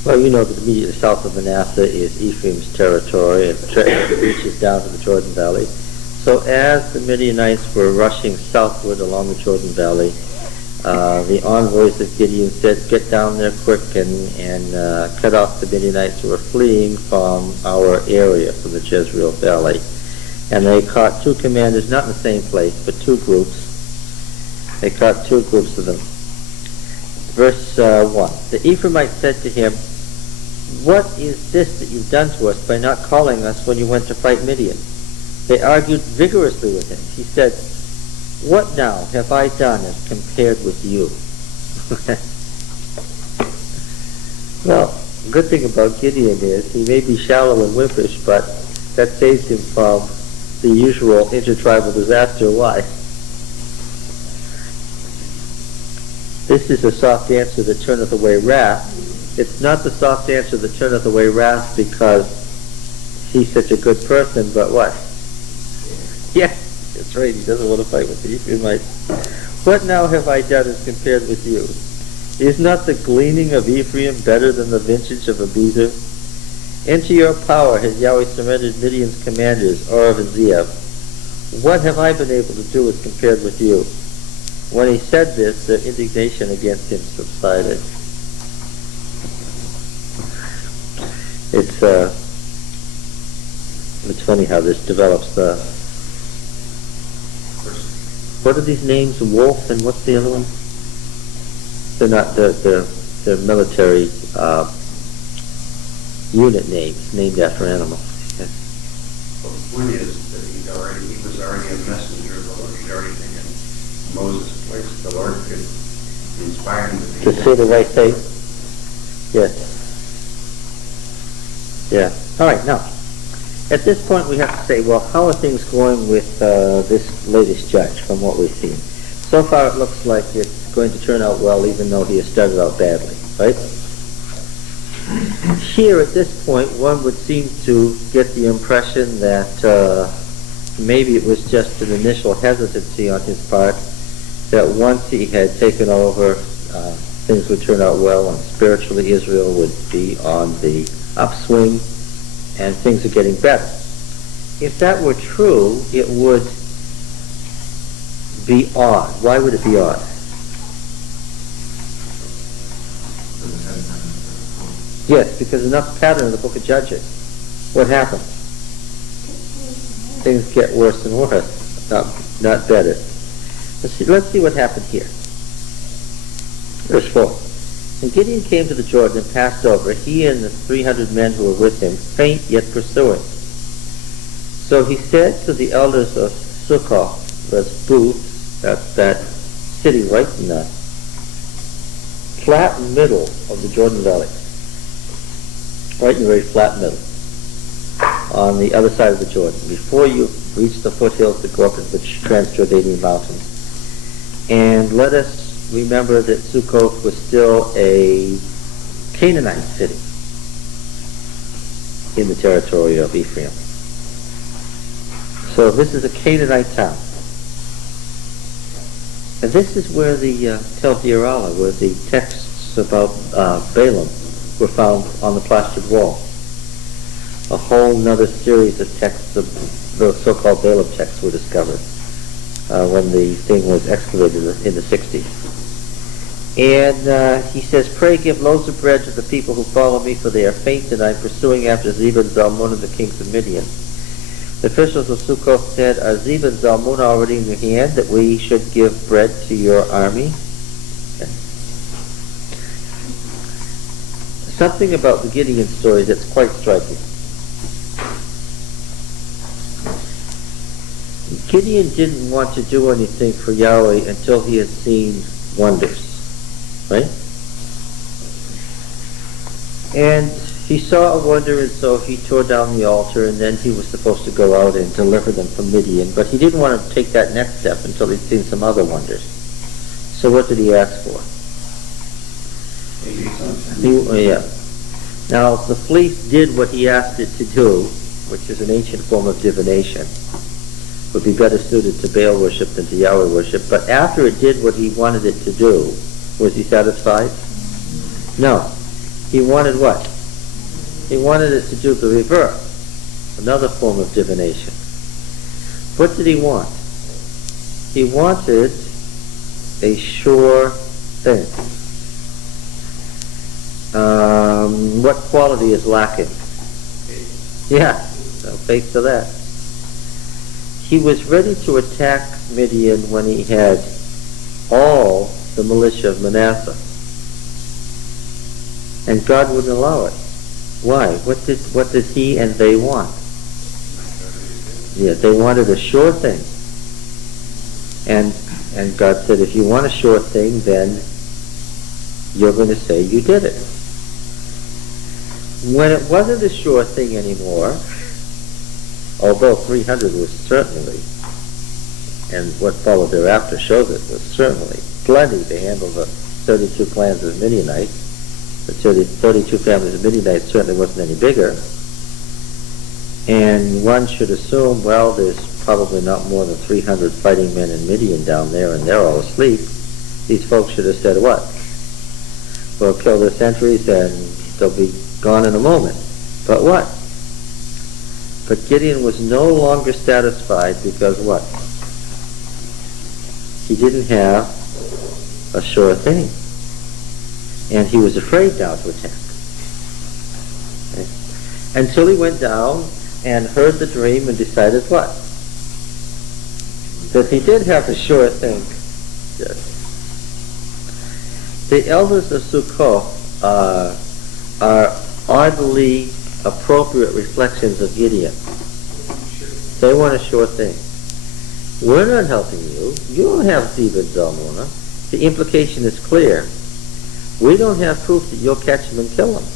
Well, you know that immediately south of Manasseh is Ephraim's territory, and it reaches down to the Jordan Valley. So as the Midianites were rushing southward along the Jordan Valley, the envoys of Gideon said, "Get down there quick and cut off the Midianites who are fleeing from our area, from the Jezreel Valley." And they caught 2 commanders, not in the same place, but 2 groups. They caught 2 groups of them. Verse 1. The Ephraimites said to him, "What is this that you've done to us by not calling us when you went to fight Midian?" They argued vigorously with him. He said, "What now have I done as compared with you?" Well, the good thing about Gideon is he may be shallow and wimpish, but that saves him from the usual intertribal disaster. Why? This is a soft answer that turneth away wrath. It's not the soft answer that turneth away wrath because he's such a good person, but what? Yes, that's right, he doesn't want to fight with the Ephraimites. What now have I done as compared with you? Is not the gleaning of Ephraim better than the vintage of Abizer? Into your power has Yahweh surrendered Midian's commanders, Oreb and Zeev. What have I been able to do as compared with you? When he said this, their indignation against him subsided. It's funny how this develops. What are these names? Wolf and what's the other one? They're not. They're military unit names named after animals. Yeah. Well, the point is that he was already a messenger of the Lord. He'd already taken Moses' place. The Lord could inspire him To say the right thing. Yes. Yeah. All right. Now, at this point, we have to say, well, how are things going with this latest judge from what we've seen? So far, it looks like it's going to turn out well, even though he has started out badly, right? Here, at this point, one would seem to get the impression that maybe it was just an initial hesitancy on his part, that once he had taken over, things would turn out well, and spiritually Israel would be on the upswing, and things are getting better. if that were true, it would be odd. Why would it be odd? Yes, because enough pattern in the book of Judges. What happened? Things get worse and worse, not better. Let's see what happened here. Verse 4. And Gideon came to the Jordan and passed over, he and the 300 men who were with him, faint yet pursuing. So he said to the elders of Sukkoth, that's Booth, that's that city right in the flat middle of the Jordan Valley. Right in the very flat middle. On the other side of the Jordan. Before you reach the foothills that go up into the Transjordanian mountains. And let us remember that Sukkoth was still a Canaanite city in the territory of Ephraim. So this is a Canaanite town. And this is where the Tel Diarala, where the texts about Balaam were found on the plastered wall. A whole nother series of texts of the so-called Balaam texts were discovered when the thing was excavated in the 60s. And he says, pray give loaves of bread to the people who follow me, for they are faint, and I am pursuing after Zebah and Zalmunna, the kings of Midian. The officials of Sukkoth said, are Zebah and Zalmunna already in your hand, that we should give bread to your army? Okay. Something about the Gideon story that's quite striking. Gideon didn't want to do anything for Yahweh until he had seen wonders. Right? And he saw a wonder, and so he tore down the altar, and then he was supposed to go out and deliver them from Midian, but he didn't want to take that next step until he'd seen some other wonders. So what did he ask for? Yeah. Now, the fleece did what he asked it to do, which is an ancient form of divination. Would be better suited to Baal worship than to Yahweh worship, but after it did what he wanted it to do, was he satisfied? No. He wanted what? He wanted it to do the reverse. Another form of divination. What did he want? He wanted a sure thing. What quality is lacking? Yeah, no faith to that. He was ready to attack Midian when he had all the militia of Manasseh. And God wouldn't allow it. Why? What did he and they want? Yeah, they wanted a sure thing. And God said, if you want a sure thing, then you're going to say you did it. When it wasn't a sure thing anymore, although 300 was certainly, and what followed thereafter shows it, was certainly plenty to handle the 32 clans of Midianites. The 32 families of Midianites certainly wasn't any bigger. And one should assume, well, there's probably not more than 300 fighting men in Midian down there, and they're all asleep. These folks should have said what? We'll kill their sentries and they'll be gone in a moment. But what? But Gideon was no longer satisfied because what? He didn't have a sure thing. And he was afraid now to attack. Okay? Until he went down and heard the dream and decided what? That he did have a sure thing. Yes. The elders of Sukkoth are oddly appropriate reflections of Gideon. They want a sure thing. We're not helping you. You don't have Zebah and Zalmunna. The implication is clear. We don't have proof that you'll catch him and kill him.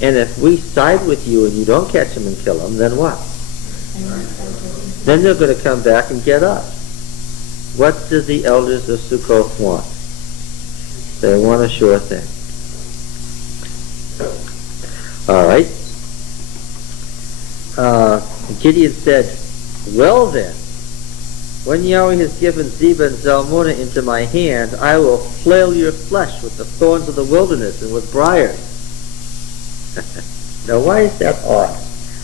And if we side with you and you don't catch him and kill him, then what? Then they're going to come back and get us. What do the elders of Sukkoth want? They want a sure thing. All right. Gideon said, well then, when Yahweh has given Zebah and Zalmunna into my hand, I will flail your flesh with the thorns of the wilderness and with briars. Now why is that odd?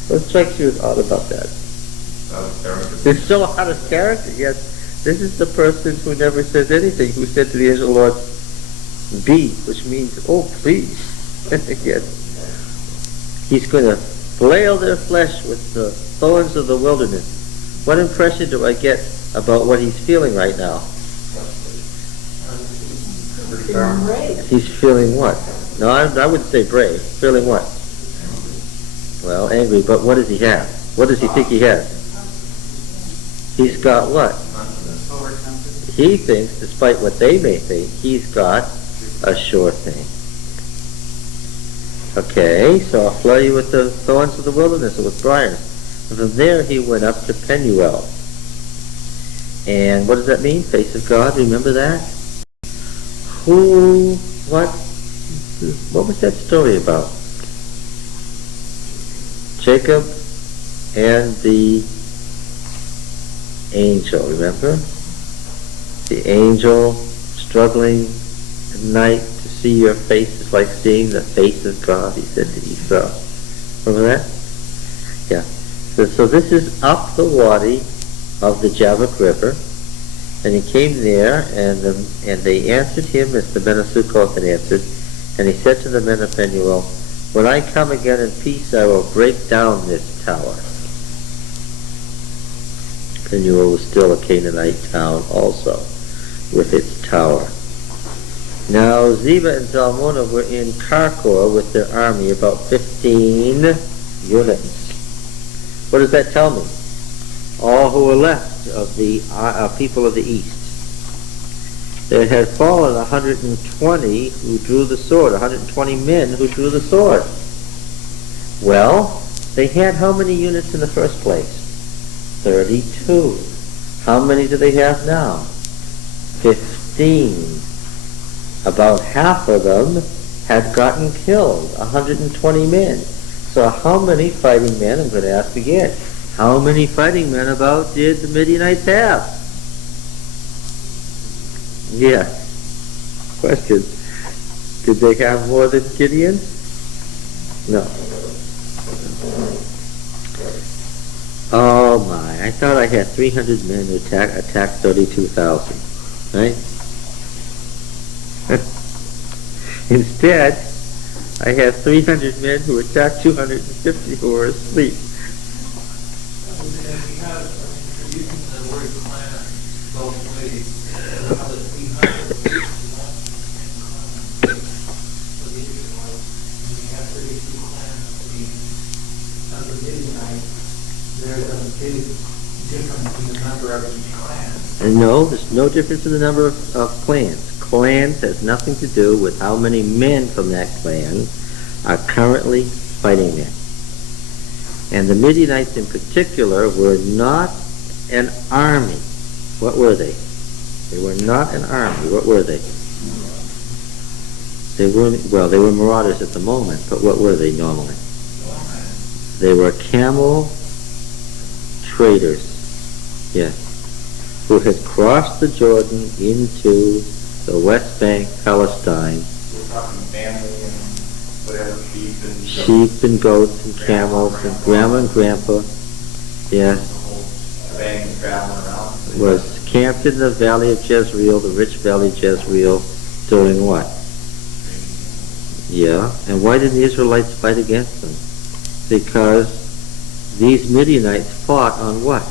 What strikes you as odd about that? It's so out of character, yes. This is the person who never says anything, who said to the angel of the Lord, be, which means, oh, please. Yes. He's going to flail their flesh with the thorns of the wilderness. What impression do I get about what he's feeling right now? He's feeling what? No, I wouldn't say brave. Feeling what? Well, angry, but what does he have? What does he think he has? He's got what? He thinks, despite what they may think, he's got a sure thing. Okay, so I'll flood you with the thorns of the wilderness and with briars. And from there he went up to Penuel. And what does that mean? Face of God, remember that? What was that story about? Jacob and the angel, remember? The angel struggling at night to see your face is like seeing the face of God, he said to Esau. Remember that? Yeah. So this is up the wadi of the Jabbok River, and he came there, and they answered him as the men of Succoth had answered, and he said to the men of Penuel, when I come again in peace, I will break down this tower. Penuel was still a Canaanite town also, with its tower. Now Zebah and Zalmunna were in Karkor with their army, about 15 units. What does that tell me? All who were left of the people of the east. There had fallen 120 who drew the sword, 120 men who drew the sword. Well, they had how many units in the first place? 32. How many do they have now? 15. About half of them had gotten killed, 120 men. So how many fighting men, I'm going to ask again, how many fighting men about did the Midianites have? Yeah. Question. Did they have more than Gideon? No. Oh my, I thought I had 300 men who attacked 32,000, right? Instead, I have 300 men who attacked 250 who were asleep. No, there's no difference in the number of clans. Clans has nothing to do with how many men from that clan are currently fighting there. And the Midianites in particular were not an army. What were they? They were not an army. What were they? They were marauders at the moment, but what were they normally? They were camel traders, yes, who had crossed the Jordan into the West Bank, Palestine. We're talking family and whatever, sheep and goats and camels and grandma and grandpa, yes, was camped in the valley of Jezreel, the rich valley of Jezreel, doing what? Yeah, and why did the Israelites fight against them? Because these Midianites fought on what?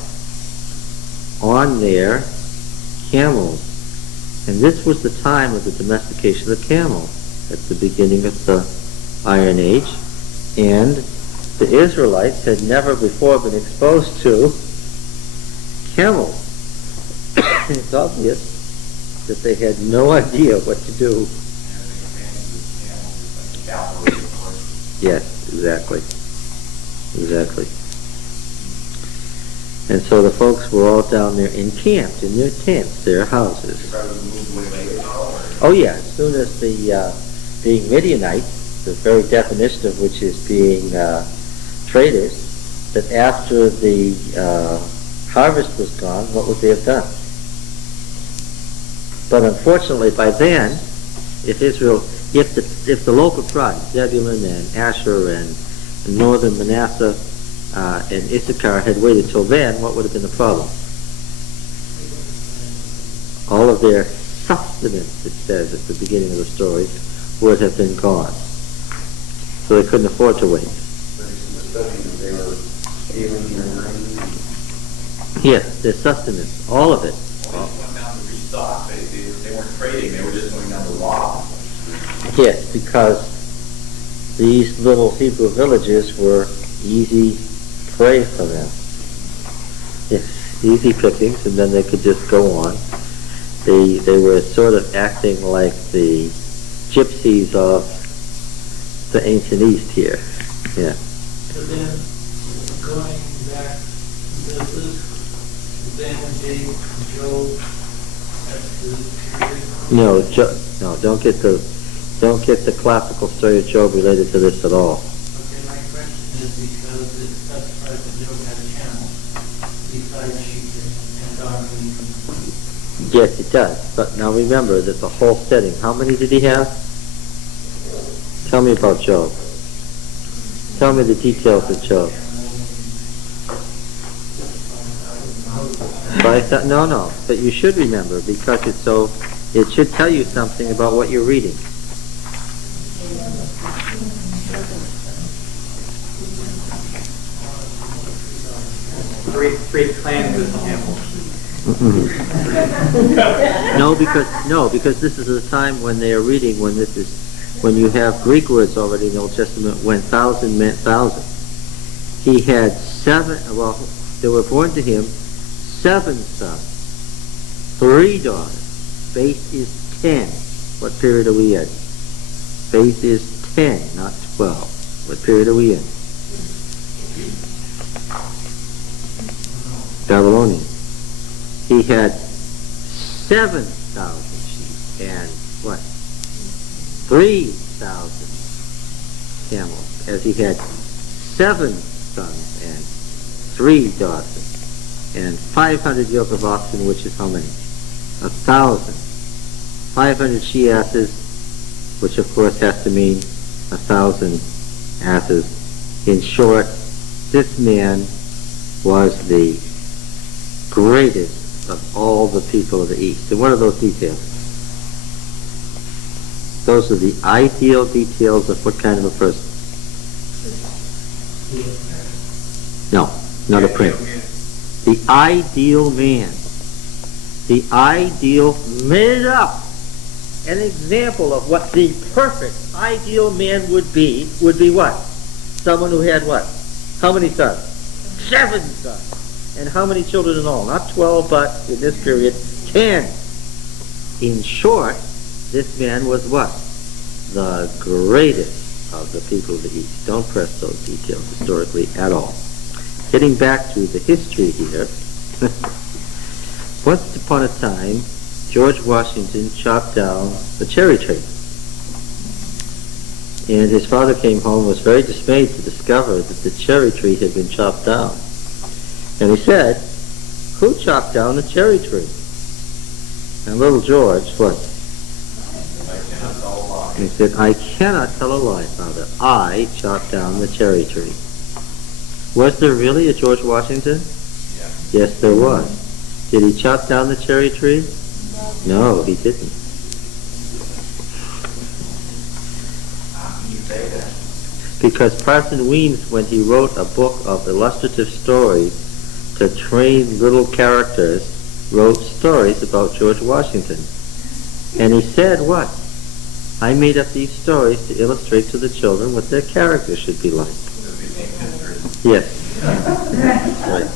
On their camels. And this was the time of the domestication of the camel, at the beginning of the Iron Age. And the Israelites had never before been exposed to camels. It's obvious that they had no idea what to do. Yes, exactly. Exactly. And so the folks were all down there encamped in their tents, their houses. Oh yeah, as soon as the being Midianites, the very definition of which is being traders, that after the harvest was gone, what would they have done? But unfortunately, by then, if the local tribes, Zebulun and Asher and northern Manasseh, and Issachar had waited till then, what would have been the problem? All of their sustenance, it says at the beginning of the story, would have been gone. So they couldn't afford to wait. Especially if they were stealing your grain. Yes, their sustenance, all of it. Well, they just went down to restock. They weren't trading, they were just going down to rob. Yes, because these little Hebrew villages were easy prey for them. Yes, easy pickings, and then they could just go on. They were sort of acting like the gypsies of the ancient East here. Yeah. So then, going back, does this then date Job as the period? No, don't get the classical story of Job related to this at all. Okay, my question is because it specifies that Job had camels besides sheep and donkey. Yes, it does. But now remember that the whole setting, how many did he have? Tell me about Job. Tell me the details of Job. No, but you should remember because it should tell you something about what you're reading. Three clans of camels. No, because this is a time when they are reading when you have Greek words already in the Old Testament when 1,000 meant 1,000. He had there were born to him 7 sons, 3 daughters. Base is 10. What period are we in? Base is 10, not 12. What period are we in? Babylonian. He had 7,000 sheep and what? 3,000 camels, as he had 7 sons and 3 daughters, and 500 yoke of oxen, which is how many? 1,000. 500 she-asses, which of course has to mean 1,000 asses. In short, this man was the greatest of all the people of the East. And what are those details? Those are the ideal details of what kind of a person? No, not a prince. The ideal man. The ideal, made up. An example of what the perfect ideal man would be what? Someone who had what? How many sons? 7 sons. And how many children in all? Not 12, but in this period, 10. In short, this man was what? The greatest of the people of the East. Don't press those details historically at all. Getting back to the history here, once upon a time, George Washington chopped down the cherry tree. And his father came home and was very dismayed to discover that the cherry tree had been chopped down. And he said, "Who chopped down the cherry tree?" And little George, what? He said, "I cannot tell a lie, Father. I chopped down the cherry tree." Was there really a George Washington? Yeah. Yes, there was. Did he chop down the cherry tree? No, he didn't. How can you say that? Because Parson Weems, when he wrote a book of illustrative stories to train little characters, wrote stories about George Washington. And he said what? "I made up these stories to illustrate to the children what their characters should be like." Because we think history. Yes. Right.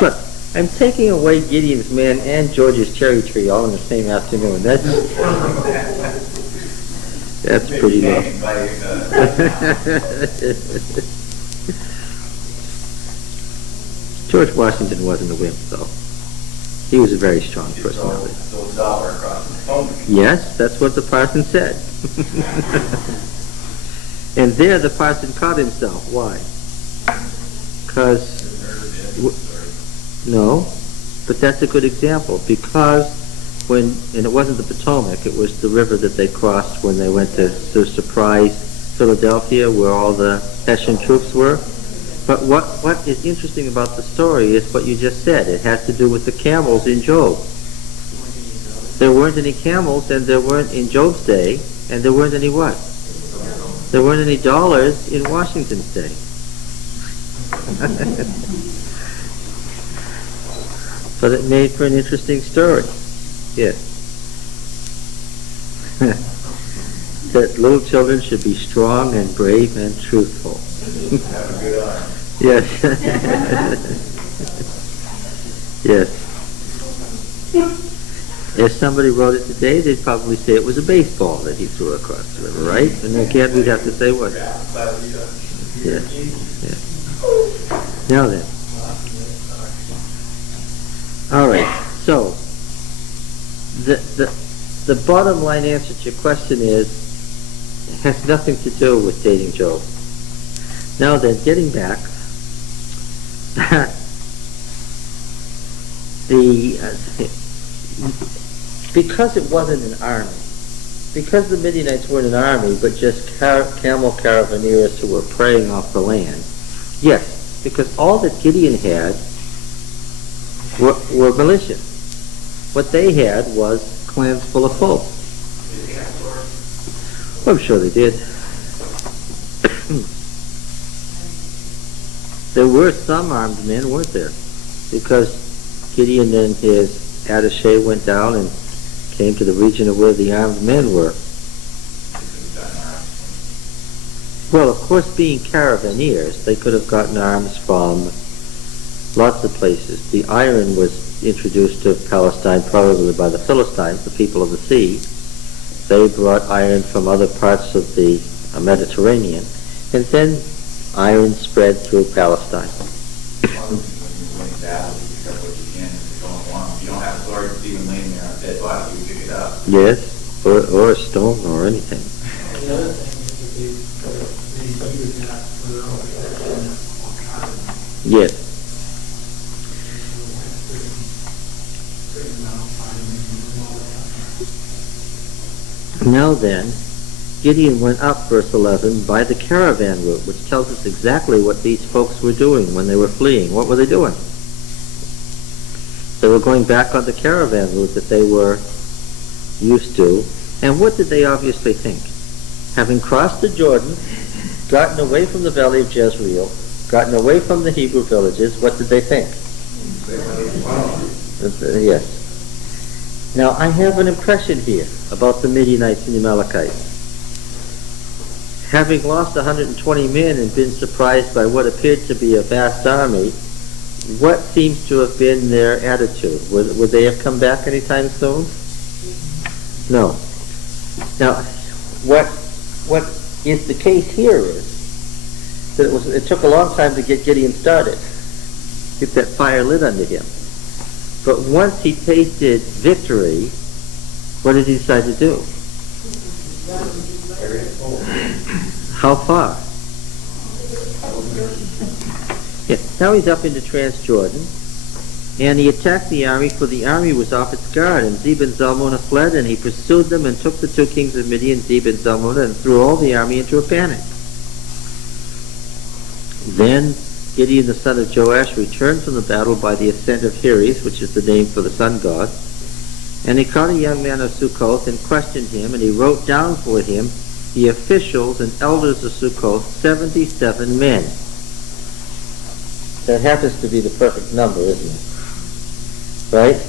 Look, I'm taking away Gideon's man and George's cherry tree all in the same afternoon. That's pretty Maybe rough. hanging by, George Washington wasn't a wimp, though. He was a very strong personality. so sour across the phone. Yes, that's what the parson said. And there the parson caught himself. Why? Because, no, but that's a good example. Because and it wasn't the Potomac, it was the river that they crossed when they went to surprise Philadelphia, where all the Hessian troops were. But what is interesting about the story is what you just said. It has to do with the camels in Job. There weren't any camels, and there weren't in Job's day, and there weren't any what? There weren't any dollars in Washington's day. But it made for an interesting story. Yes. That little children should be strong and brave and truthful. Have a good arm. Yes. Yes. If somebody wrote it today, they'd probably say it was a baseball that he threw across the river, right? And again, we'd have to say what? Yes. Yes. Now then. All right. So, the bottom line answer to your question is, it has nothing to do with dating Job. Now then, getting back, because it wasn't an army, because the Midianites weren't an army, but just camel caravaneers who were preying off the land, yes, because all that Gideon had were militia. What they had was clans full of folks. Well, I'm sure they did. There were some armed men, weren't there? Because Gideon and his attaché went down and came to the region of where the armed men were. Well, of course, being caravaneers, they could have gotten arms from lots of places. The iron was introduced to Palestine probably by the Philistines, the people of the sea. They brought iron from other parts of the Mediterranean, and then iron spread through Palestine. When you're winning battles, you pick up what you can. If you don't want, if you don't have a sword, it's even laying there on a dead body, you pick it up. Yes, or a stone or anything. The other thing is that they use that for their own protection. Yes. Now then, Gideon went up, verse 11, by the caravan route, which tells us exactly what these folks were doing when they were fleeing. What were they doing? They were going back on the caravan route that they were used to. And what did they obviously think? Having crossed the Jordan, gotten away from the valley of Jezreel, gotten away from the Hebrew villages, what did they think? Yes. Now, I have an impression here about the Midianites and the Amalekites. Having lost 120 men and been surprised by what appeared to be a vast army, what seems to have been their attitude? Would they have come back anytime soon? No. Now, what is the case here is that it took a long time to get Gideon started, get that fire lit under him. But once he tasted victory, what did he decide to do? How far? Yeah, now he's up into Transjordan, and he attacked the army, for the army was off its guard, and Zeb and Zalmunna fled, and he pursued them and took the two kings of Midian, Zeb and Zalmunna, and threw all the army into a panic. Then Gideon the son of Joash returned from the battle by the ascent of Heres, which is the name for the sun god, and he caught a young man of Sukkoth and questioned him, and he wrote down for him the officials and elders of Sukkoth, 77 men. That happens to be the perfect number, isn't it? Right?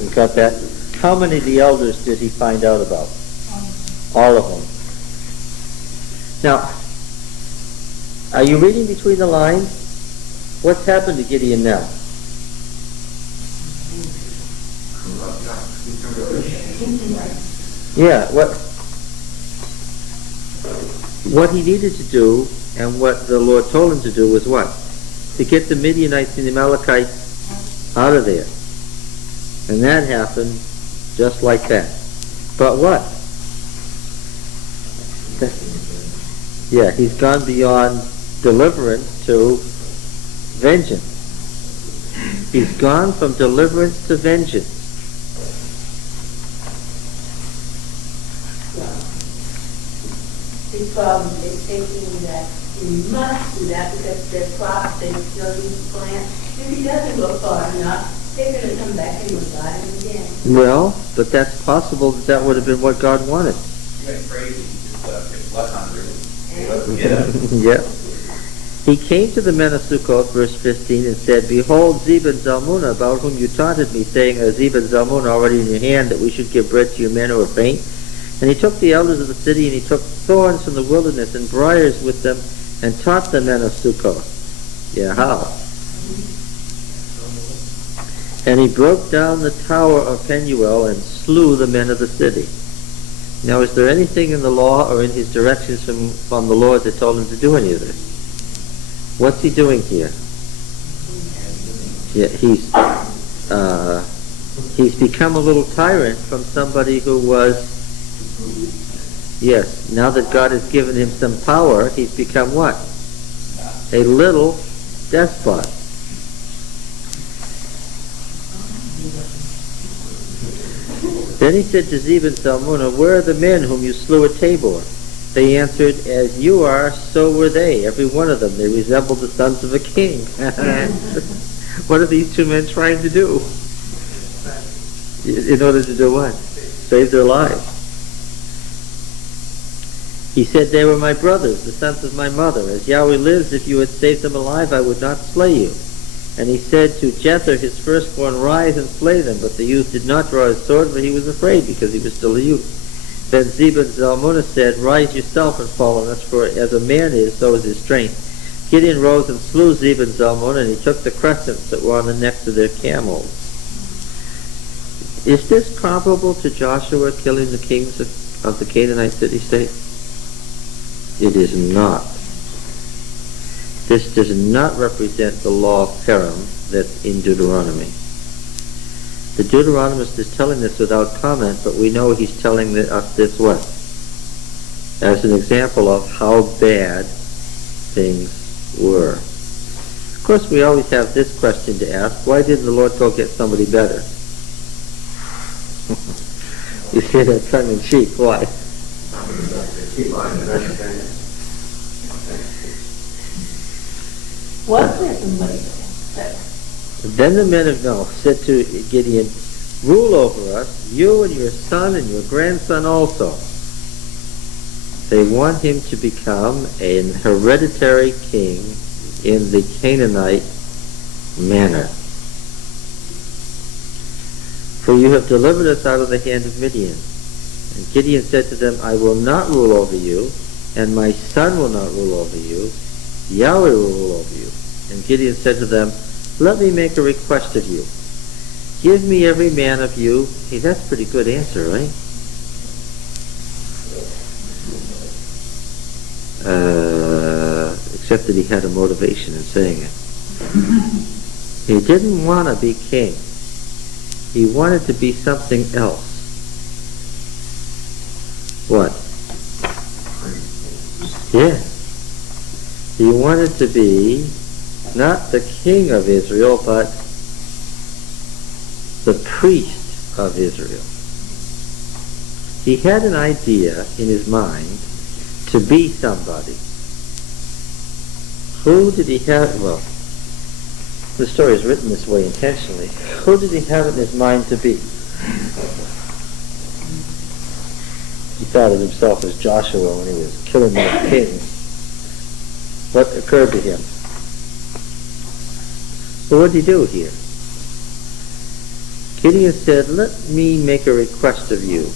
You got that? How many of the elders did he find out about? All of them. Now, are you reading between the lines? What's happened to Gideon now? Yeah, what he needed to do and what the Lord told him to do was what? To get the Midianites and the Amalekites out of there. And that happened just like that. But what? Yeah, he's gone beyond deliverance to vengeance. He's gone from deliverance to vengeance. his problem is thinking that he must do that because their crops, they still need to plant. If he doesn't go far enough, they're going to come back and revive him again. Well, but that's possible that would have been what God wanted. You went crazy, just luck under it. Let's get up. Yeah. He came to the men of Succoth, verse 15, and said, Behold, Zeb and Zalmunna, about whom you taunted me, saying, Are Zeb and Zalmunna already in your hand, that we should give bread to your men who are faint? And he took the elders of the city, and he took thorns from the wilderness and briars with them, and taught the men of Succoth. Yeah, how? And he broke down the tower of Penuel and slew the men of the city. Now, is there anything in the law or in his directions from the Lord that told him to do any of this? What's he doing here? Yeah, he's become a little tyrant from somebody who was, yes, now that God has given him some power, he's become what? A little despot. Then he said to Zeb and Zalmunna, Where are the men whom you slew at Tabor? They answered, As you are, so were they, every one of them. They resembled the sons of a king. What are these two men trying to do? In order to do what? Save their lives. He said, They were my brothers, the sons of my mother. As Yahweh lives, if you had saved them alive, I would not slay you. And he said to Jether, his firstborn, Rise and slay them. But the youth did not draw his sword, for he was afraid, because he was still a youth. Then Zeb and Zalmunna said, Rise yourself and fall on us, for as a man is, so is his strength. Gideon rose and slew Zeb and Zalmunna, and he took the crescents that were on the necks of their camels. Is this comparable to Joshua killing the kings of the Canaanite city-state? It is not. This does not represent the law of Perim that's in Deuteronomy. The Deuteronomist is telling this without comment, but we know he's telling us this what? As an example of how bad things were. Of course, we always have this question to ask: why didn't the Lord go get somebody better? You say that tongue in cheek. Why? Was there somebody better? Then the men of Noah said to Gideon, Rule over us, you and your son and your grandson also. They want him to become an hereditary king in the Canaanite manner. For you have delivered us out of the hand of Midian. And Gideon said to them, I will not rule over you, and my son will not rule over you. Yahweh will rule over you. And Gideon said to them, Let me make a request of you. Give me every man of you. Hey, that's a pretty good answer, right? Except that he had a motivation in saying it. He didn't want to be king. He wanted to be something else. What? Yeah. He wanted to be not the king of Israel, but the priest of Israel. He had an idea in his mind to be somebody. Who did he have? Well, the story is written this way intentionally. Who did he have in his mind to be? He thought of himself as Joshua when he was killing those kings. What occurred to him? So what did he do here? Gideon said, Let me make a request of you.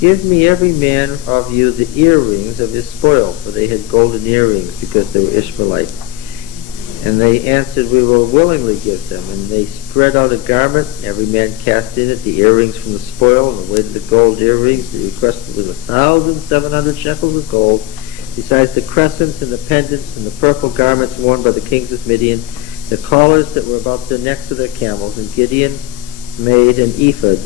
Give me every man of you the earrings of his spoil, for they had golden earrings because they were Ishmaelites. And they answered, We will willingly give them. And they spread out a garment, every man cast in it the earrings from the spoil, and the weight of the gold earrings. The request was 1,700 shekels of gold, besides the crescents and the pendants and the purple garments worn by the kings of Midian, the collars that were about the necks of their camels. And Gideon made an ephod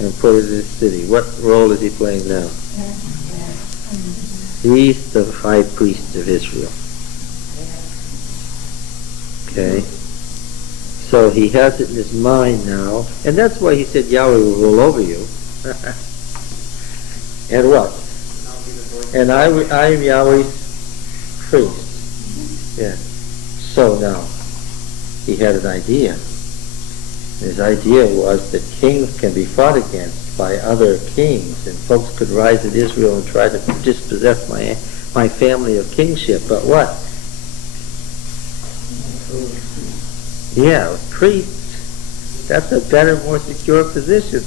and put it in his city. What role is he playing now? He's the high priest of Israel. Okay? So he has it in his mind now, and that's why he said Yahweh will rule over you. And what? And I am Yahweh's priest. Yeah. So now, he had an idea. His idea was that kings can be fought against by other kings, and folks could rise in Israel and try to dispossess my family of kingship. But what? Yeah, priests. That's a better, more secure position.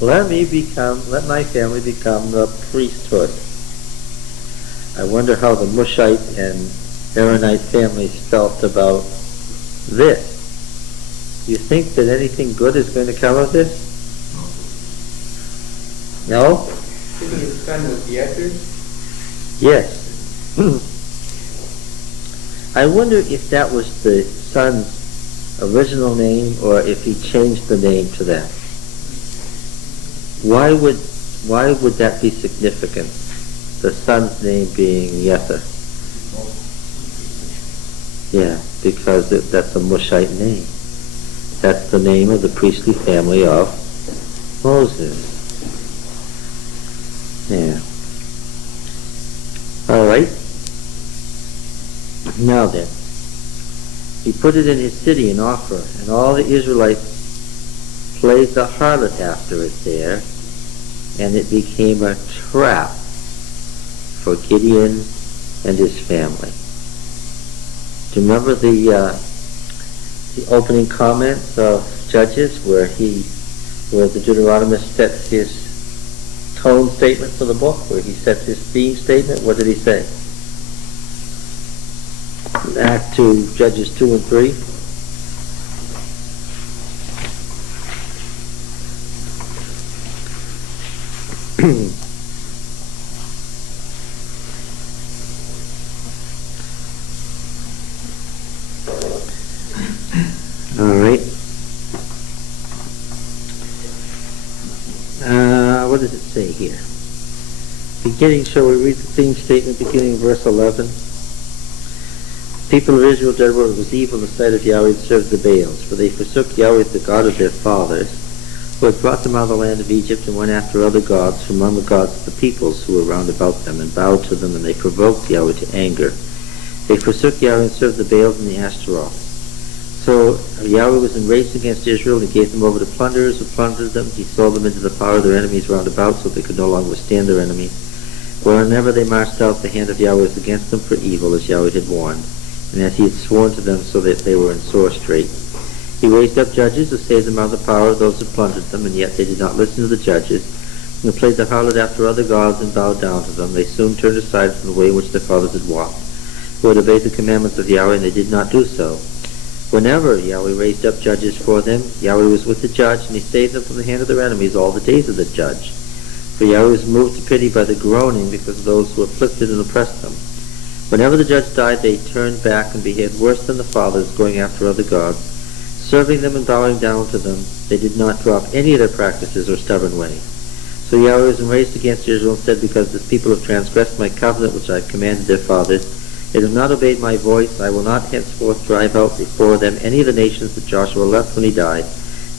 Let my family become the priesthood. I wonder how the Mushite and Aaronite families felt about this. You think that anything good is going to come of this? No? Isn't his son was Yezer? Yes. I wonder if that was the son's original name or if he changed the name to that. Why would that be significant? The son's name being Yezer. Yeah, because that's a Mushite name. That's the name of the priestly family of Moses. Yeah. All right. Now then, he put it in his city in Ophrah, and all the Israelites played the harlot after it there, and it became a trap for Gideon and his family. Do you remember the opening comments of Judges where the Deuteronomist sets his tone statement for the book, where he sets his theme statement? What did he say? Back to Judges 2 and 3. All right. What does it say here? Shall we read the theme statement beginning in verse 11? People of Israel did what was evil in the sight of Yahweh and served the Baals, for they forsook Yahweh the God of their fathers, who had brought them out of the land of Egypt, and went after other gods from among the gods of the peoples who were round about them, and bowed to them, and they provoked Yahweh to anger. They forsook Yahweh and served the Baals and the Ashtaroth. So Yahweh was enraged against Israel, and he gave them over to plunderers who plundered them. He sold them into the power of their enemies round about, so they could no longer withstand their enemies. Whenever they marched out, the hand of Yahweh was against them for evil, as Yahweh had warned, and as he had sworn to them, so that they were in sore strait. He raised up judges to save them out of the power of those who plundered them, and yet they did not listen to the judges, and played the harlot after other gods and bowed down to them. They soon turned aside from the way in which their fathers had walked, who had obeyed the commandments of Yahweh, and they did not do so. Whenever Yahweh raised up judges for them, Yahweh was with the judge, and he saved them from the hand of their enemies all the days of the judge. For Yahweh was moved to pity by the groaning because of those who afflicted and oppressed them. Whenever the judge died, they turned back and behaved worse than the fathers, going after other gods, serving them and bowing down to them. They did not drop any of their practices or stubborn ways. So Yahweh was enraged against Israel and said, because this people have transgressed my covenant which I have commanded their fathers, they have not obeyed my voice, I will not henceforth drive out before them any of the nations that Joshua left when he died,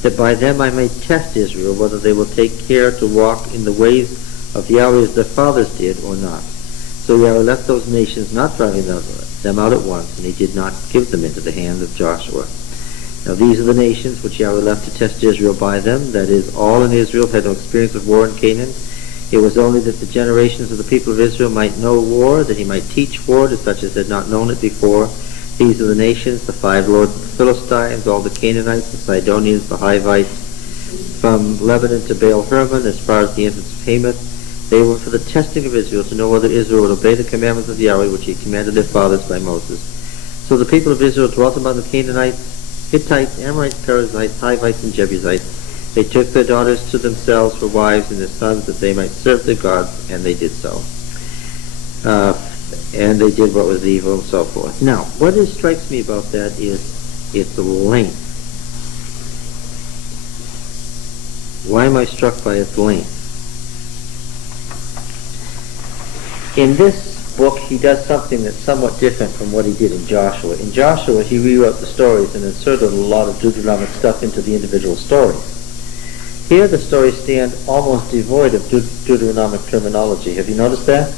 that by them I may test Israel, whether they will take care to walk in the ways of Yahweh as their fathers did or not. So Yahweh left those nations, not driving them out at once, and he did not give them into the hand of Joshua. Now these are the nations which Yahweh left to test Israel by them, that is, all in Israel had no experience of war in Canaan. It was only that the generations of the people of Israel might know war, that he might teach war to such as had not known it before. These are the nations, the 5 lords of the Philistines, all the Canaanites, the Sidonians, the Hivites, from Lebanon to Baal Hermon, as far as the entrance of Hamath. They were for the testing of Israel, to know whether Israel would obey the commandments of Yahweh, which he commanded their fathers by Moses. So the people of Israel dwelt among the Canaanites, Hittites, Amorites, Perizzites, Hivites, and Jebusites. They took their daughters to themselves for wives and their sons, that they might serve their gods, and they did so. And they did what was evil, and so forth. Now, what strikes me about that is its length. Why am I struck by its length? In this book, he does something that's somewhat different from what he did in Joshua. In Joshua, he rewrote the stories and inserted a lot of Deuteronomic stuff into the individual stories. Here the stories stand almost devoid of Deuteronomic terminology. Have you noticed that?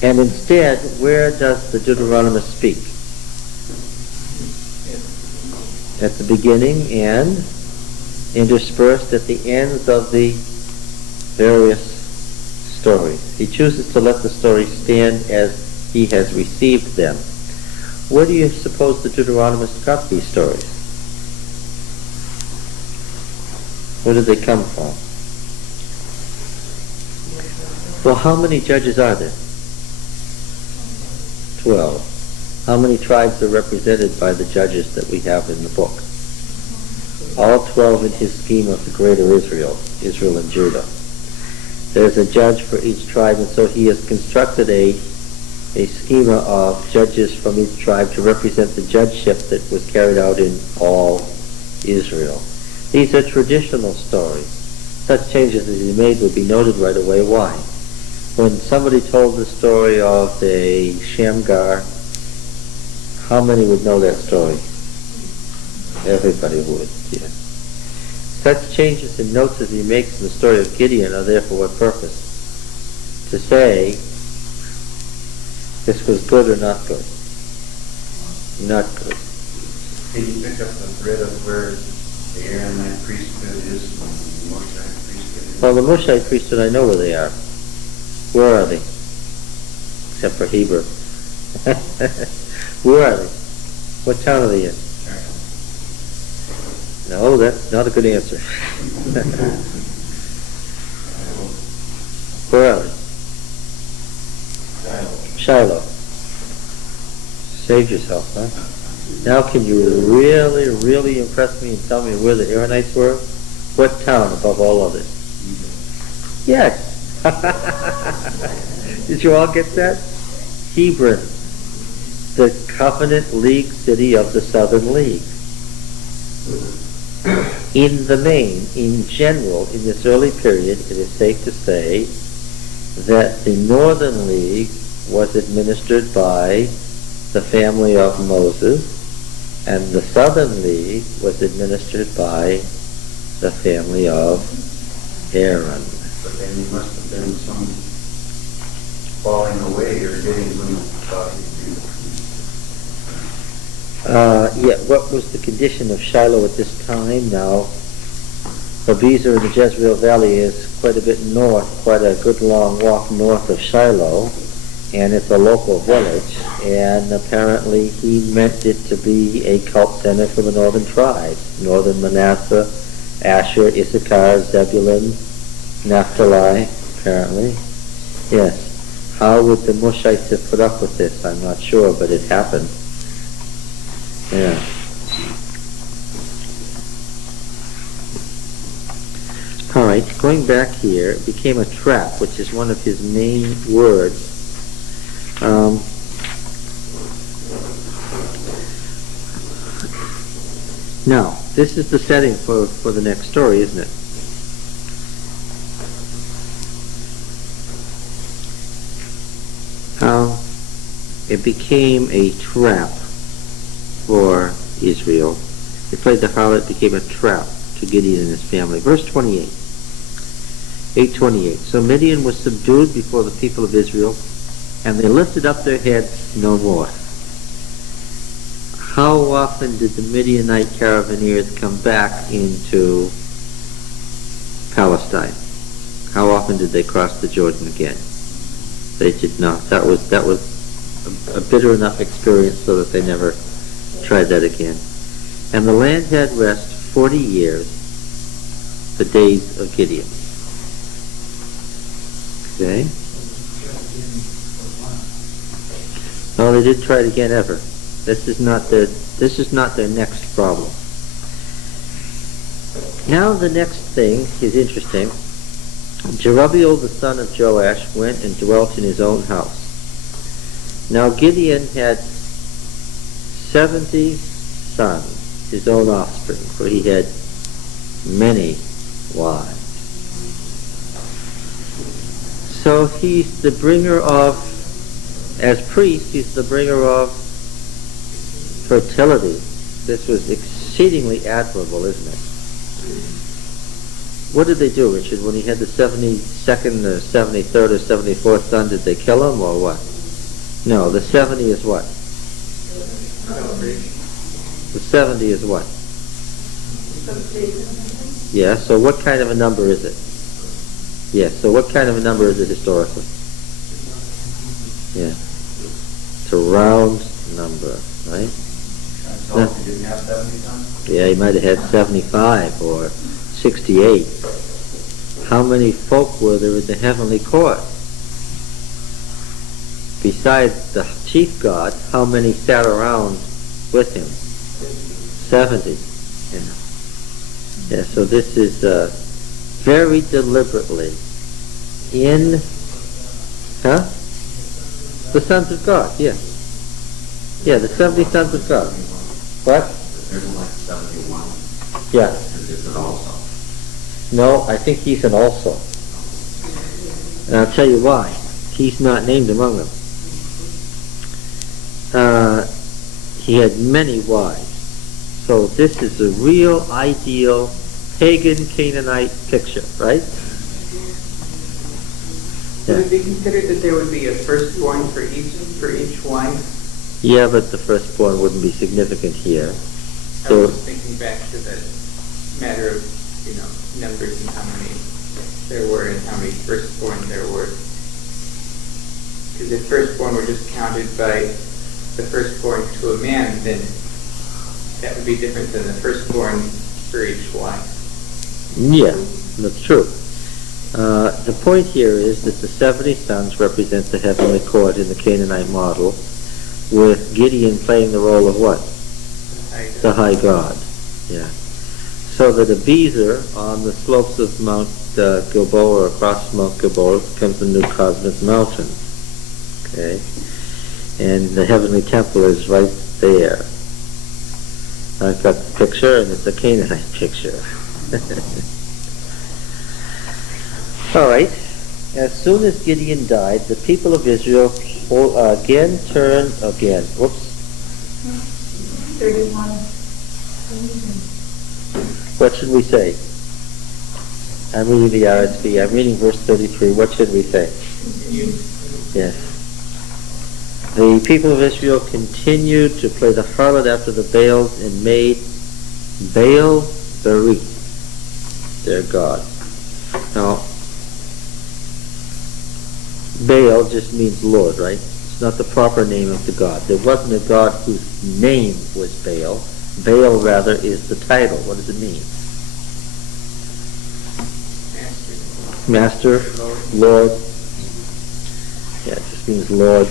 And instead, where does the Deuteronomist speak? At the beginning and interspersed at the ends of the various stories. He chooses to let the stories stand as he has received them. Where do you suppose the Deuteronomist got these stories? Where did they come from? Well, how many judges are there? 12. How many tribes are represented by the judges that we have in the book? All 12 in his scheme of the greater Israel and Judah. There's a judge for each tribe, and so he has constructed a schema of judges from each tribe to represent the judgeship that was carried out in all Israel. These are traditional stories. Such changes as he made would be noted right away. Why? When somebody told the story of the Shamgar, how many would know that story? Everybody would, yes. Such changes in notes as he makes in the story of Gideon are there for what purpose? To say, this was good or not good? Not good. Can you pick up the thread of where the Aaronite priesthood is and the Moshite priesthood is? Well, the Moshite priesthood, I know where they are. Where are they? Except for Heber. Where are they? What town are they in? No, that's not a good answer. Where are they? Shiloh. Saved yourself, huh? Now can you really, really impress me and tell me where the Aaronites were? What town above all others? Yes. Did you all get that? Hebron, the Covenant League city of the Southern League. In the main, in general, in this early period, it is safe to say that the Northern League was administered by the family of Moses, and the Southern League was administered by the family of Aaron. But then there must have been some falling away or getting when thought he could do. What was the condition of Shiloh at this time? Now, Abiezer in the Jezreel Valley is quite a bit north, quite a good long walk north of Shiloh, and it's a local village, and apparently he meant it to be a cult center for the northern tribes, northern Manasseh, Asher, Issachar, Zebulun, Naphtali, apparently. Yes. How would the Mushites have put up with this? I'm not sure, but it happened. Yeah. All right, going back here, it became a trap, which is one of his main words. Now, this is the setting for the next story, isn't it? How it became a trap for Israel. They played the harlot, became a trap to Gideon and his family. Verse 28. 8:28. So Midian was subdued before the people of Israel, and they lifted up their heads no more. How often did the Midianite caravanseers come back into Palestine? How often did they cross the Jordan again? They did not. That was a bitter enough experience so that they never tried that again. And the land had rest 40 years, the days of Gideon. Okay? No, they didn't try it again ever. This is not their next problem. Now the next thing is interesting. Jerubbaal the son of Joash went and dwelt in his own house. Now Gideon had 70 sons, his own offspring, for he had many wives. So he's the bringer of, as priest, he's the bringer of fertility. This was exceedingly admirable, isn't it? what did they do, Richard? When he had the 72nd or 73rd or 74th son, did they kill him or what? No, the 70 is what? The 70 is what? Yeah, so what kind of a number is it? Yeah, so what kind of a number is it historically? Yeah. It's a round number, right? So he didn't have 70 sons? Yeah, he might have had 75 or 68. How many folk were there in the heavenly court? Besides the chief god, how many sat around with him? 70. Yeah, so this is very deliberately in, the sons of God, yeah. Yeah, the 70 sons of God. What? There's like 71. Yeah. It's an also. No, I think he's an also. And I'll tell you why. He's not named among them. He had many wives. So this is a real ideal pagan Canaanite picture, right? Would it be considered that there would be a firstborn for each wife? Yeah, but the firstborn wouldn't be significant here. I was thinking back to the matter of, numbers and how many there were and how many firstborn there were. Because if firstborn were just counted by the firstborn to a man, then that would be different than the firstborn for each wife. Yeah, that's true. The point here is that the 70 sons represent the heavenly court in the Canaanite model, with Gideon playing the role of what? The high god. Yeah. So that Abizer on the slopes of Mount Gilboa, or across Mount Gilboa, becomes the new cosmic mountain. Okay? And the heavenly temple is right there. I've got the picture, and it's a Canaanite picture. All right. As soon as Gideon died, the people of Israel again turned again. Whoops. 31. What should we say? I'm reading the RSV. I'm reading verse 33. What should we say? Yes. The people of Israel continued to play the harlot after the Baals and made Baal Berith their god. Now, Baal just means Lord, right? It's not the proper name of the god. There wasn't a god whose name was Baal. Baal, rather, is the title. What does it mean? Master, Lord. Yeah, it just means Lord.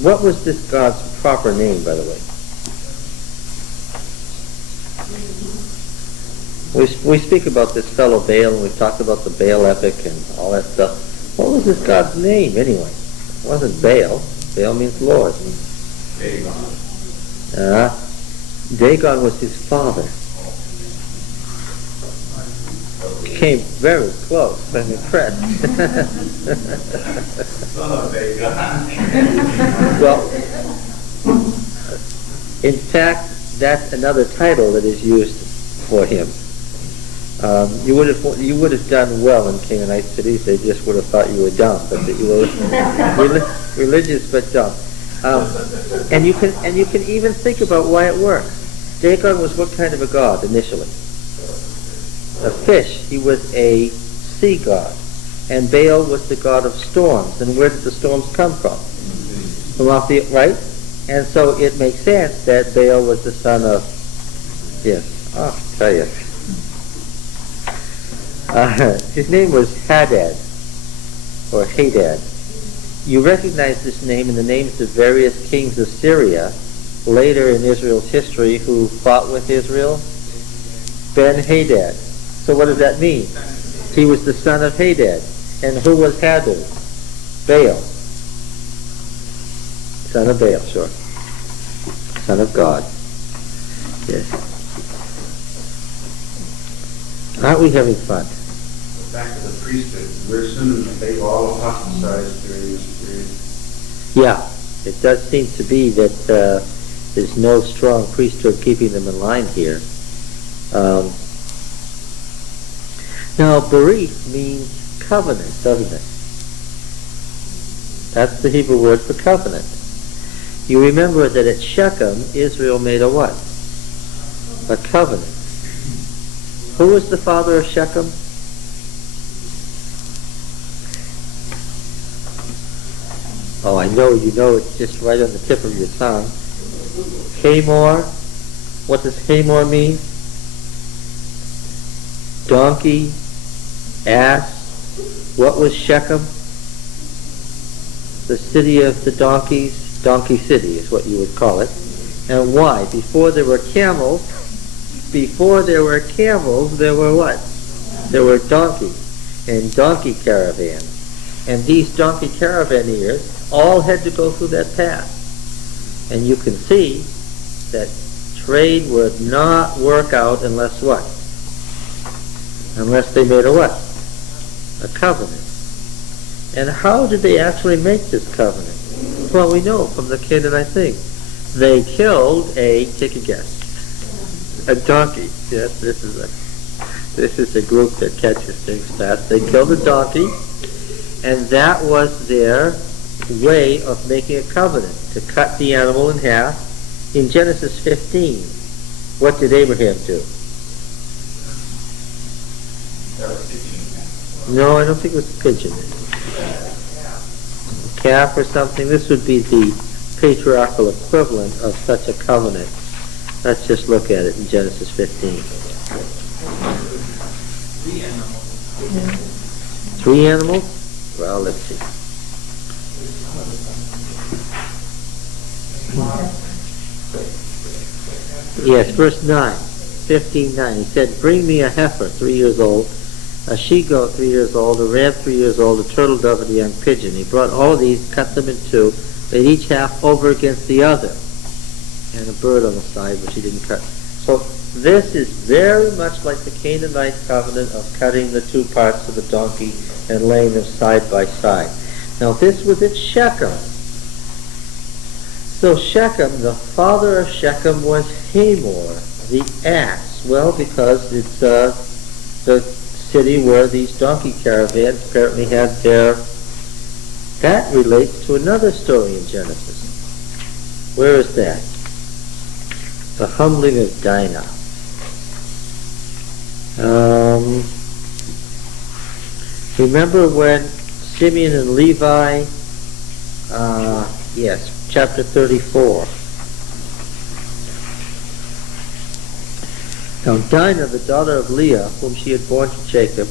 What was this god's proper name, by the way? We speak about this fellow Baal, and we've talked about the Baal epic and all that stuff. What was this god's name, anyway? It wasn't Baal. Baal means Lord. Dagon. Dagon was his father. Came very close. I'm impressed. Well, in fact, that's another title that is used for him. You would have done well in Canaanite cities. They just would have thought you were dumb, but that you were religious but dumb. And you can even think about why it works. Dagon was what kind of a god initially? A fish. He was a sea god. And Baal was the god of storms. And where did the storms come from? From off the, right? And so it makes sense that Baal was the son of, yes, I'll tell you. His name was Hadad, or Hadad. You recognize this name in the names of various kings of Syria later in Israel's history who fought with Israel. Ben-Hadad. So what does that mean? He was the son of Hadad. And who was Hadad? Baal. Son of Baal, sure. Son of God. Yes. Aren't we having fun? Back to the priesthood. We're assuming that they've all apostatized during this period. Yeah. It does seem to be that there's no strong priesthood keeping them in line here. Now, berith means covenant, doesn't it? That's the Hebrew word for covenant. You remember that at Shechem, Israel made a what? A covenant. Who was the father of Shechem? Oh, I know you know it's just right on the tip of your tongue. Hamor. What does Hamor mean? Donkey, ass. What was Shechem? The city of the donkeys. Donkey City is what you would call it. And why? Before there were camels, there were what? There were donkeys and donkey caravans. And these donkey caravaneers all had to go through that path. And you can see that trade would not work out unless what? Unless they made a what? A covenant. And how did they actually make this covenant? Well, we know from the Canaanite thing. They killed take a guess, a donkey. Yes, this is a group that catches things fast. They killed a donkey, and that was their way of making a covenant, to cut the animal in half. In Genesis 15, what did Abraham do? No, I don't think it was a pigeon. A calf or something. This would be the patriarchal equivalent of such a covenant. Let's just look at it in Genesis 15. 3 animals? Well, let's see. Yes, verse 9, 15:9. He said, bring me a heifer 3 years old, a she-goat 3 years old, a ram 3 years old, a turtle dove, and a young pigeon. He brought all of these, cut them in 2, laid each half over against the other, and a bird on the side which he didn't cut. So this is very much like the Canaanite covenant of cutting the 2 parts of the donkey and laying them side by side. Now this was at Shechem. So Shechem, the father of Shechem was Hamor, the ass. Well, because it's the city where these donkey caravans apparently had their... That relates to another story in Genesis. Where is that? The humbling of Dinah. Remember when Simeon and Levi, yes, chapter 34. Now Dinah, the daughter of Leah, whom she had borne to Jacob,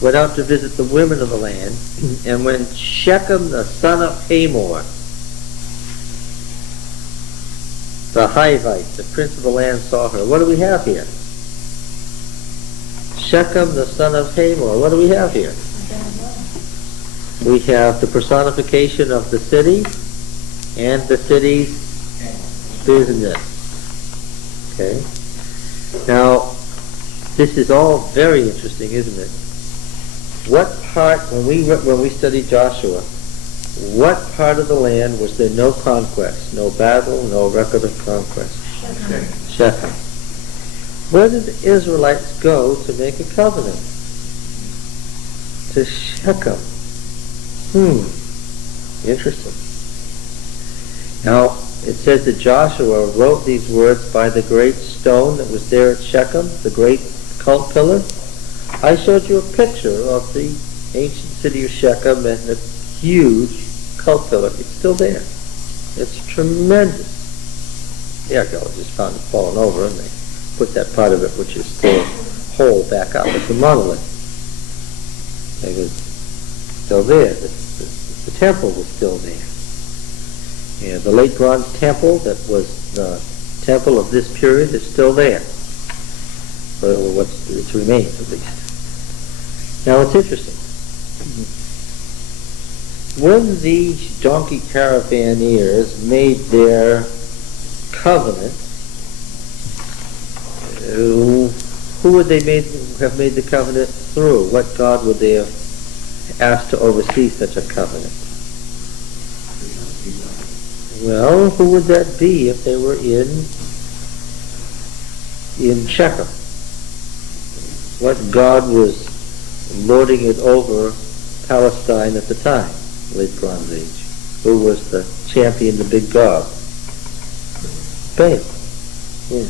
went out to visit the women of the land, and when Shechem, the son of Hamor, the Hivite, the prince of the land, saw her. What do we have here? Shechem, the son of Hamor. What do we have here? We have the personification of the city and the city's business. Okay? Now, this is all very interesting, isn't it? What part, when we studied Joshua, what part of the land was there no conquest, no battle, no record of conquest? Shechem. Where did the Israelites go to make a covenant? To Shechem. Interesting. Now, it says that Joshua wrote these words by the great stone that was there at Shechem, the great cult pillar. I showed you a picture of the ancient city of Shechem and the huge cult pillar. It's still there. It's tremendous. The archaeologists found it fallen over, and they put that part of it, which is still whole, back up. It's a monolith. It was still there. The temple was still there. And the late bronze temple that was the temple of this period is still there. Or its remains, at least. Now, it's interesting. When these donkey caravaneers made their covenant, who would they have made the covenant through? What God would they have asked to oversee such a covenant? Well, who would that be if they were in Shechem? What God was lording it over Palestine at the time, late Bronze Age. Who was the champion, the big god? Baal. Yeah.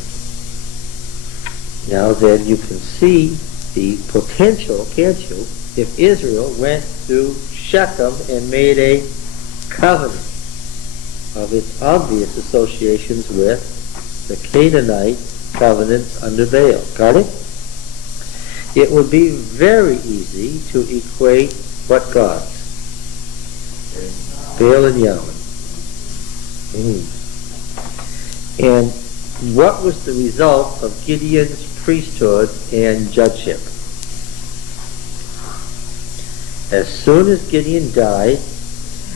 Now then you can see the potential, can't you, if Israel went to Shechem and made a covenant of its obvious associations with the Canaanite covenants under Baal. Got it? It would be very easy to equate what gods? Baal and Yahweh. And what was the result of Gideon's priesthood and judgeship? As soon as Gideon died,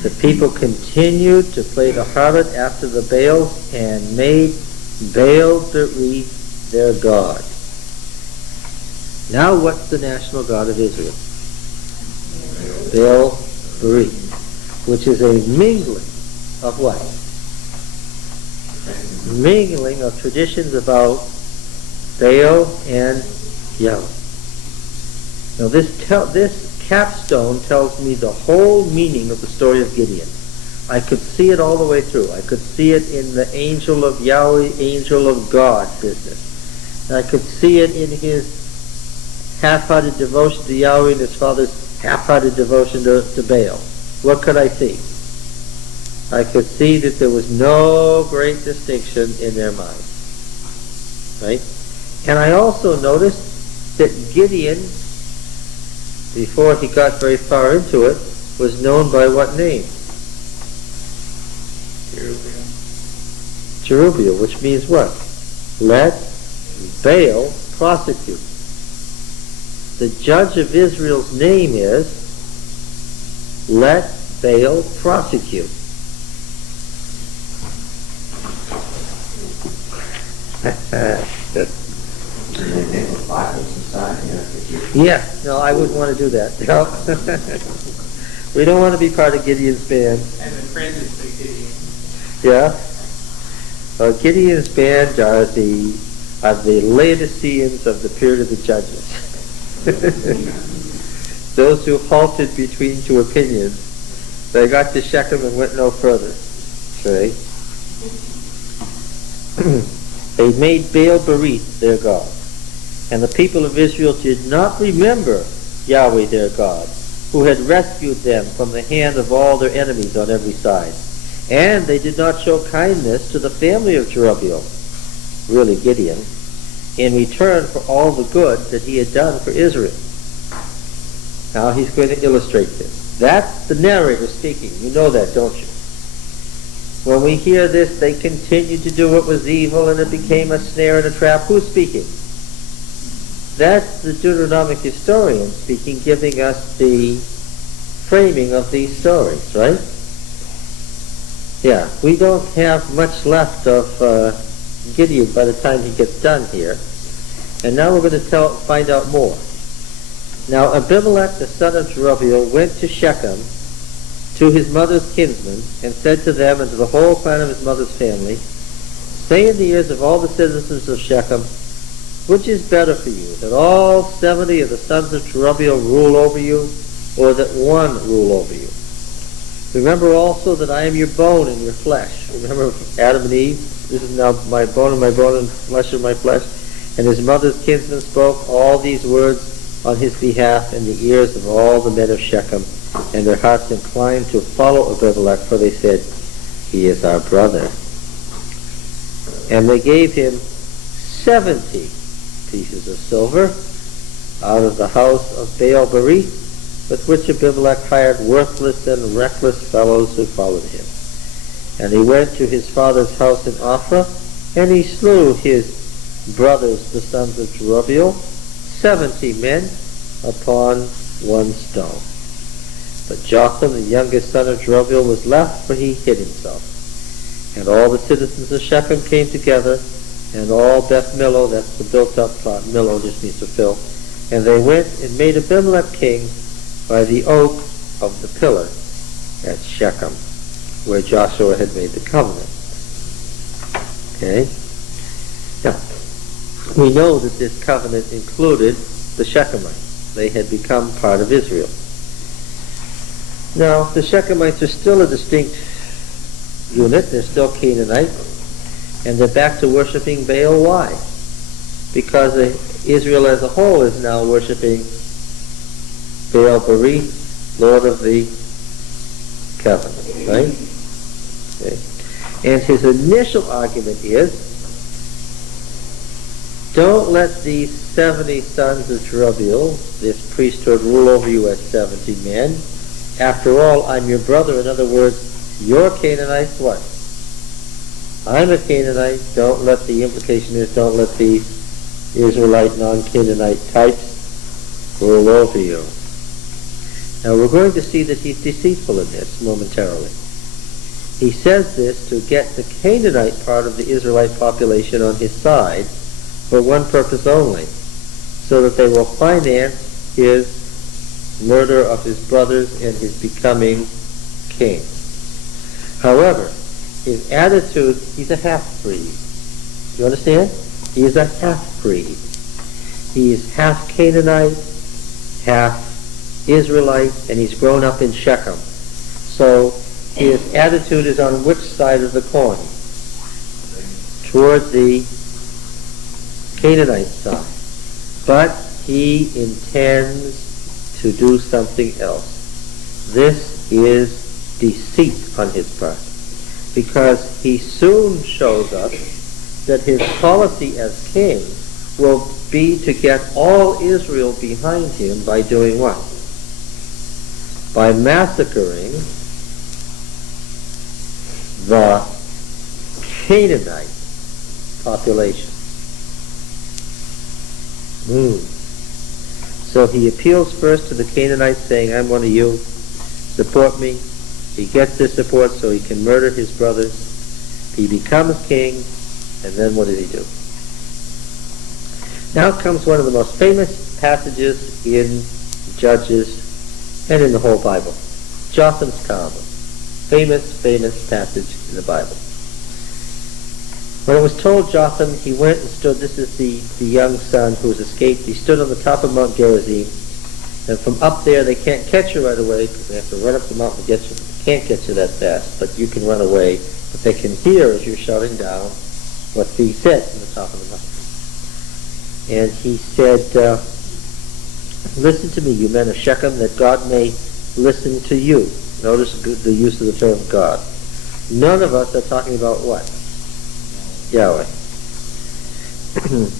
the people continued to play the harlot after the Baals and made Baal-Berith their god. Now what's the national god of Israel? Baal-Berith, which is a mingling of what? Mingling of traditions about Baal and Yahweh. Now this capstone tells me the whole meaning of the story of Gideon. I could see it all the way through. I could see it in the angel of Yahweh, angel of God business. And I could see it in his half-hearted devotion to Yahweh and his father's half-hearted devotion to Baal. What could I see? I could see that there was no great distinction in their minds. Right? And I also noticed that Gideon, before he got very far into it, was known by what name? Jerubbaal, which means what? Let Baal prosecute. The judge of Israel's name is let Baal prosecute. Yeah, no, I wouldn't want to do that. No. We don't want to be part of Gideon's band. And the friends of Gideon. Yeah. Gideon's band are the Laodiceans of the period of the Judges. Those who halted between two opinions. They got to Shechem and went no further. Okay. They made Baal-Berith their god. And the people of Israel did not remember Yahweh their God, who had rescued them from the hand of all their enemies on every side. And they did not show kindness to the family of Jerubbaal, really Gideon, in return for all the good that he had done for Israel. Now he's going to illustrate this. That's the narrator speaking. You know that, don't you? When we hear this, they continued to do what was evil, and it became a snare and a trap. Who's speaking? That's the Deuteronomic historian speaking, giving us the framing of these stories, right? Yeah, we don't have much left of Gideon by the time he gets done here. And now we're going to find out more. Now Abimelech, the son of Jerubbaal, went to Shechem to his mother's kinsmen, and said to them and to the whole clan of his mother's family, say in the ears of all the citizens of Shechem, which is better for you, that all 70 of the sons of Jerubbaal rule over you, or that one rule over you? Remember also that I am your bone and your flesh. Remember Adam and Eve? This is now my bone and flesh of my flesh. And his mother's kinsmen spoke all these words on his behalf in the ears of all the men of Shechem, and their hearts inclined to follow Abimelech, for they said, he is our brother. And they gave him 70 pieces of silver out of the house of Baal-Berith, with which Abimelech hired worthless and reckless fellows who followed him. And he went to his father's house in Ophrah, and he slew his brothers, the sons of Jerubbaal, 70 men upon one stone. But Jotham, the youngest son of Jerubbaal, was left, for he hid himself. And all the citizens of Shechem came together, and all Beth Millo, that's the built-up plot, Millo just means to fill, and they went and made Abimelech king by the oak of the pillar at Shechem, where Joshua had made the covenant. Okay? Now, we know that this covenant included the Shechemites. They had become part of Israel. Now, the Shechemites are still a distinct unit. They're still Canaanites, and they're back to worshiping Baal. Why? Because Israel as a whole is now worshiping Baal Berith, Lord of the Covenant, right? Okay. And his initial argument is, don't let these 70 sons of Jerubbeel, this priesthood, rule over you as 70 men. After all, I'm your brother. In other words, you're Canaanites, what? I'm a Canaanite. Don't let the implication is, don't let these Israelite, non-Canaanite types rule over you. Now we're going to see that he's deceitful in this momentarily. He says this to get the Canaanite part of the Israelite population on his side for one purpose only, so that they will finance his murder of his brothers and his becoming king. However, his attitude, he's a half-breed. You understand? He is a half-breed. He is half Canaanite, half Israelite, and he's grown up in Shechem. So his attitude is on which side of the coin? Toward the Canaanite side. But he intends to do something else. This is deceit on his part, because he soon shows us that his policy as king will be to get all Israel behind him by doing what? By massacring the Canaanite population. So he appeals first to the Canaanites, saying, I'm one of you, support me. He gets their support so he can murder his brothers. He becomes king, and then what does he do? Now comes one of the most famous passages in Judges and in the whole Bible. Jotham's Carver. Famous passage in the Bible. When it was told Jotham, he went and stood, this is the young son who has escaped, he stood on the top of Mount Gerizim, and from up there they can't catch you right away because they have to run up the mountain to get you. They can't get you that fast, but you can run away, but they can hear as you're shouting down what he said from the top of the mountain. And he said, listen to me, you men of Shechem, that God may listen to you. Notice the use of the term God. None of us are talking about what? Yahweh.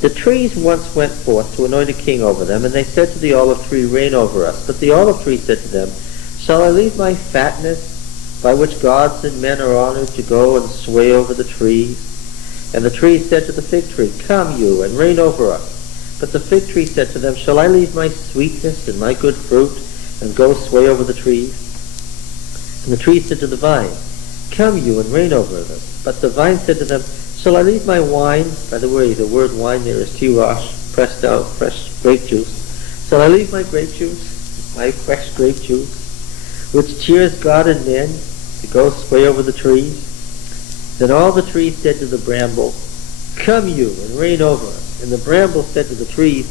The trees once went forth to anoint a king over them, and they said to the olive tree, reign over us. But the olive tree said to them, shall I leave my fatness, by which gods and men are honored, to go and sway over the trees? And the trees said to the fig tree, come you, and reign over us. But the fig tree said to them, shall I leave my sweetness and my good fruit, and go sway over the trees? And the tree said to the vine, come you, and reign over us. But the vine said to them, shall I leave my wine? By the way, the word wine there is tirosh, pressed out, fresh grape juice. Shall I leave my grape juice, my fresh grape juice, which cheers God and men, to go sway over the trees? Then all the trees said to the bramble, come you, and reign over us. And the bramble said to the trees,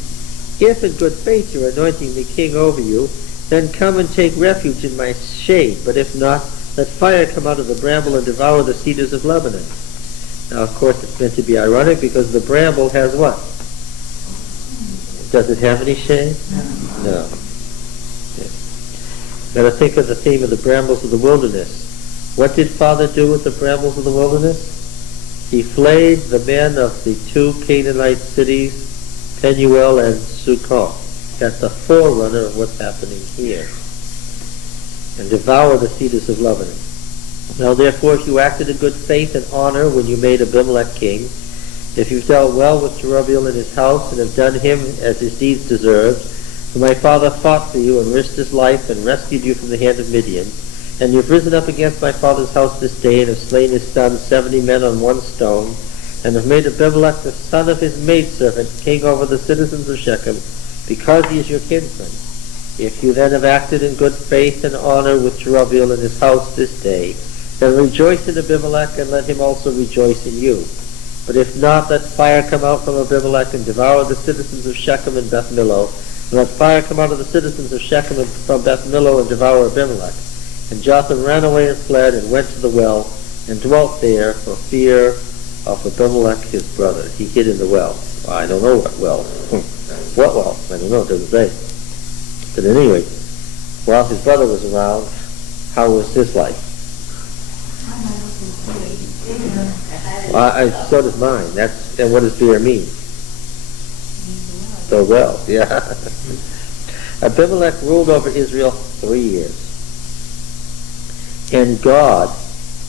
if in good faith you're anointing me king over you, then come and take refuge in my shade. But if not, let fire come out of the bramble and devour the cedars of Lebanon. Now, of course, it's meant to be ironic because the bramble has what? Does it have any shade? No. Yeah. Better think of the theme of the brambles of the wilderness. What did Father do with the brambles of the wilderness? He flayed the men of the two Canaanite cities, Penuel and Succoth. That's the forerunner of what's happening here. And devour the cedars of Lebanon. Now therefore, if you acted in good faith and honor when you made Abimelech king, if you've dealt well with Jerubbaal and his house, and have done him as his deeds deserved, for my father fought for you and risked his life and rescued you from the hand of Midian, and you've risen up against my father's house this day, and have slain his son 70 men on one stone, and have made Abimelech the son of his maidservant king over the citizens of Shechem, because he is your kinsman. If you then have acted in good faith and honor with Jerubbaal and his house this day, then rejoice in Abimelech, and let him also rejoice in you. But if not, let fire come out from Abimelech and devour the citizens of Shechem and Beth Millo, Let fire come out of the citizens of Shechem and from Beth Millo and devour Abimelech. And Jotham ran away and fled and went to the well and dwelt there for fear of Abimelech his brother. He hid in the well. Well, I don't know what well. What well? I don't know, it doesn't say. But anyway, while his brother was around, how was his life? So does mine. And what does fear mean? So well, yeah. Abimelech ruled over Israel 3 years. And God,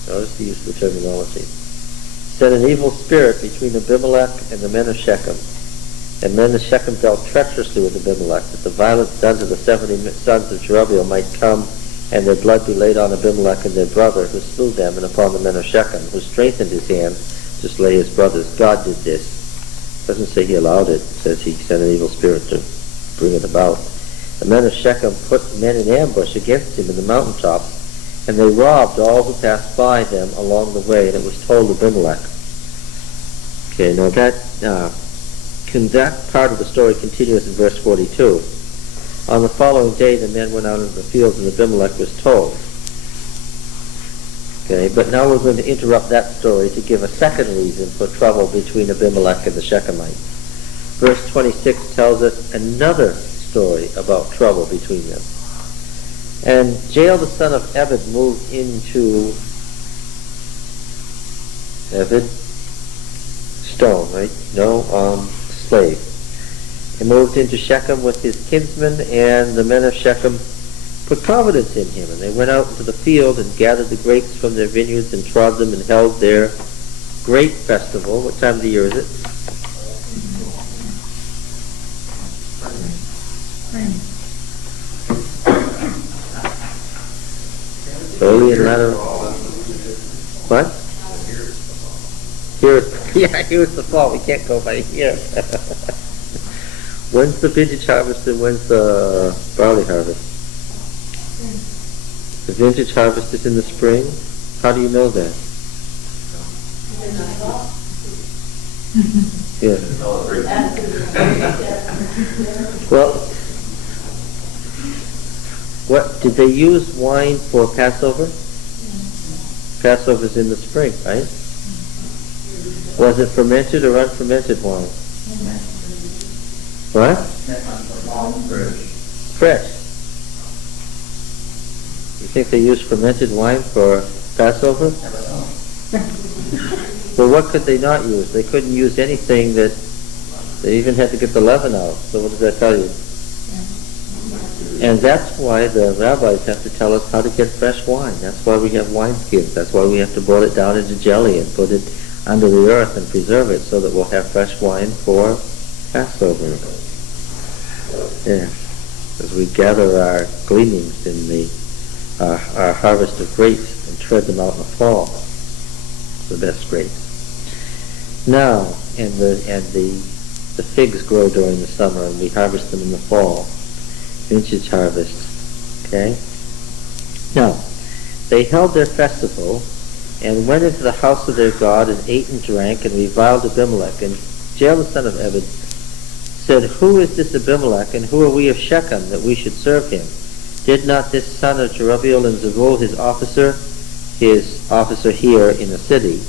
notice the use of the terminology, sent an evil spirit between Abimelech and the men of Shechem. And men of Shechem dealt treacherously with Abimelech, that the violence done to the 70 sons of Jerubbaal might come, and their blood be laid on Abimelech and their brother, who slew them, and upon the men of Shechem, who strengthened his hand to slay his brothers. God did this. It doesn't say he allowed it. It says he sent an evil spirit to bring it about. The men of Shechem put men in ambush against him in the mountaintops, and they robbed all who passed by them along the way, and it was told Abimelech. Okay, now that part of the story continues in verse 42. On the following day, the men went out into the fields, and Abimelech was told. Okay, but now we're going to interrupt that story to give a second reason for trouble between Abimelech and the Shechemites. Verse 26 tells us another story about trouble between them. And Jael the son of Ebed moved into Ebed, stone, right? No, slave. He moved into Shechem with his kinsmen, and the men of Shechem put confidence in him. And they went out into the field and gathered the grapes from their vineyards and trod them and held their grape festival. What time of the year is it? Early and latter. What? Here's the fall. We can't go by here. When's the vintage harvest and when's the barley harvest? The vintage harvest is in the spring. How do you know that? Yeah. Well, what did they use wine for Passover? Passover's in the spring, right? Was it fermented or unfermented wine? What? Fresh. You think they used fermented wine for Passover? Well, what could they not use? They couldn't use anything that they even had to get the leaven out. So what does that tell you? And that's why the rabbis have to tell us how to get fresh wine. That's why we have wineskins. That's why we have to boil it down into jelly and put it under the earth and preserve it so that we'll have fresh wine for Passover. Yeah, as we gather our gleanings in our harvest of grapes and tread them out in the fall, the best grapes. Now, and the figs grow during the summer, and we harvest them in the fall. Vintage harvest. Okay. Now, they held their festival and went into the house of their God and ate and drank and reviled Abimelech. And Jael the son of Ebed said, "Who is this Abimelech, and who are we of Shechem, that we should serve him? Did not this son of Jerubbaal and Zebul, his officer here in the city,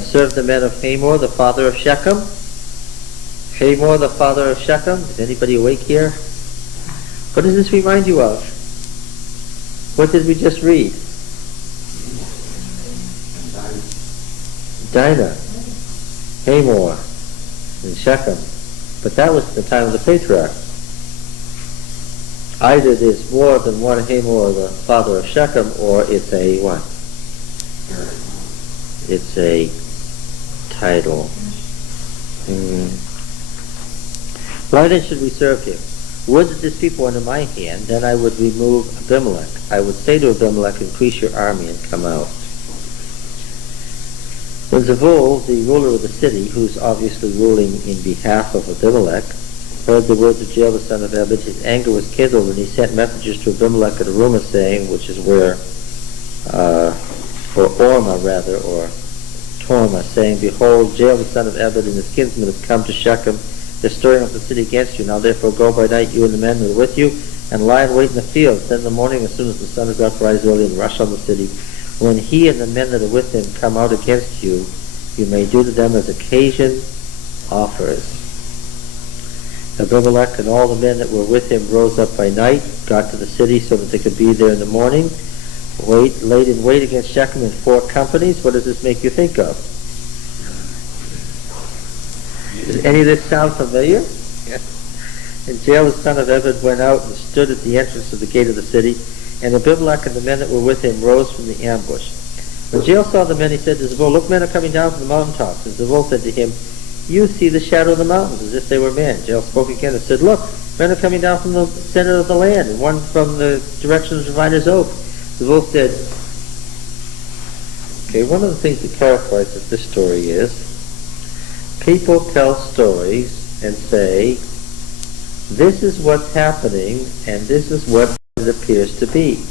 serve the men of Hamor, the father of Shechem?" Hamor, the father of Shechem? Is anybody awake here? What does this remind you of? What did we just read? Dinah, Hamor, and Shechem. But that was the time of the patriarchs. Either there's more than one Hamor, the father of Shechem, or it's a what? It's a title. Why then should we serve him? Would that this people were under my hand, then I would remove Abimelech. I would say to Abimelech, increase your army and come out. When Zebul, the ruler of the city, who's obviously ruling in behalf of Abimelech, heard the words of Jael the son of Ebed, his anger was kindled, and he sent messengers to Abimelech at Arumah, saying, which is where, or Ormah rather, or Tormah, saying, "Behold, Jael the son of Ebed and his kinsmen have come to Shechem, they're stirring up the city against you. Now therefore go by night, you and the men who are with you, and lie in wait in the fields. Then in the morning, as soon as the sun is up, rise early and rush on the city. When he and the men that are with him come out against you, you may do to them as occasion offers. Abimelech and all the men that were with him rose up by night, got to the city so that they could be there in the morning, laid in wait against Shechem in 4 companies. What does this make you think of? Does any of this sound familiar? Yes. And Jael the son of Ebed went out and stood at the entrance of the gate of the city, and Abimelech and the men that were with him rose from the ambush. When Jael saw the men, he said to Zebul, look, men are coming down from the mountaintops. And Zebul said to him, you see the shadow of the mountains, as if they were men. Jael spoke again and said, look, men are coming down from the center of the land, and one from the direction of Diviner's Oak. Zebul said, okay, one of the things that characterizes this story is people tell stories and say, this is what's happening, and this is what it appears to be.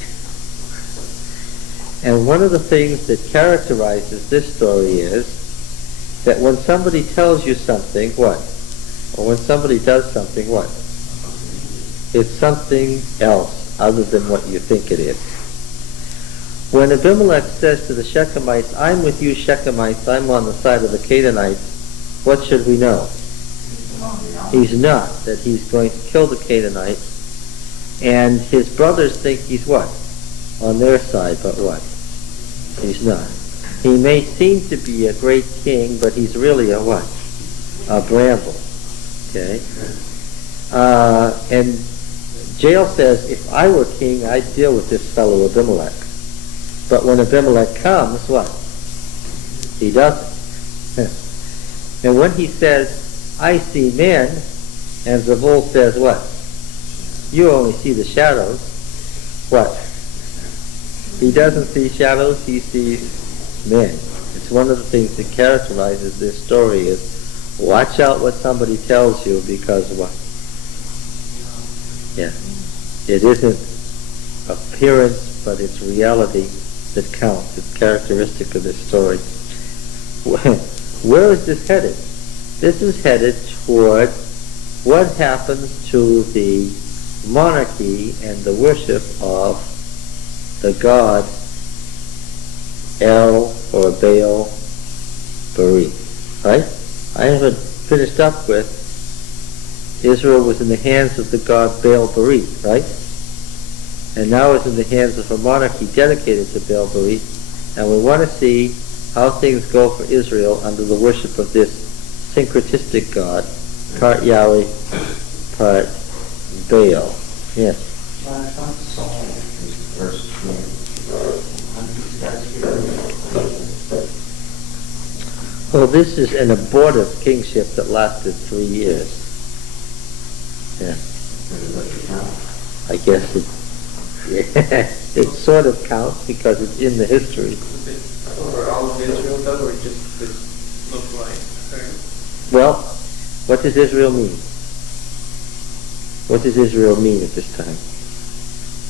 And one of the things that characterizes this story is that when somebody tells you something, what? Or when somebody does something, what? It's something else other than what you think it is. When Abimelech says to the Shechemites, I'm with you Shechemites, I'm on the side of the Canaanites, what should we know? He's not, that he's going to kill the Canaanites, and his brothers think he's what? On their side, but what? He's not. He may seem to be a great king, but he's really a what? A bramble. Okay? And Jael says, if I were king, I'd deal with this fellow Abimelech. But when Abimelech comes, what? He doesn't. And when he says, I see men, and Zebul says what? You only see the shadows. What? He doesn't see shadows, he sees men. It's one of the things that characterizes this story is watch out what somebody tells you, because what? Yeah. It isn't appearance, but it's reality that counts. It's characteristic of this story. Where is this headed? This is headed toward what happens to the monarchy and the worship of the god El or Baal Berith. Right? I haven't finished up with Israel was in the hands of the god Baal Berith, right? And now is in the hands of a monarchy dedicated to Baal Berith, and we want to see how things go for Israel under the worship of this syncretistic god, part Yahweh, part Baal. Yes. Well, this is an abortive kingship that lasted 3 years. Yeah. I guess it sort of counts because it's in the history. Over all of Israel, though, or just this look like? Well, what does Israel mean? What does Israel mean at this time?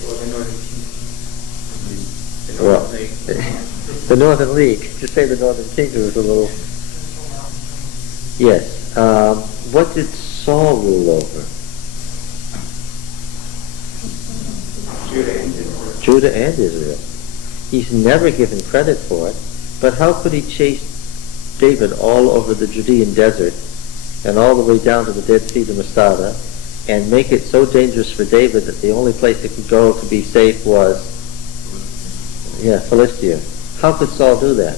Well, the Northern Kingdom. Well, the Northern League. To say the Northern Kingdom is a little... Yes. What did Saul rule over? Judah and Israel. He's never given credit for it, but how could he chase David all over the Judean desert and all the way down to the Dead Sea to Masada and make it so dangerous for David that the only place he could go to be safe was Philistia? How could Saul do that?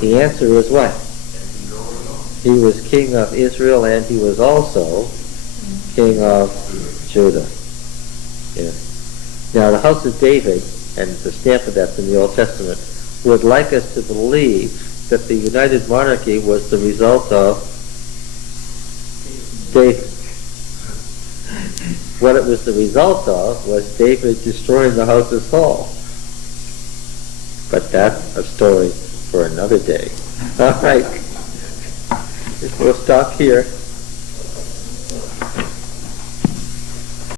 The answer is what? He was king of Israel and he was also king of Judah. Yes. Now the house of David, and the stamp of that's in the Old Testament, would like us to believe that the united monarchy was the result of David. What it was the result of was David destroying the house of Saul. But that's a story for another day. All right. We'll stop here.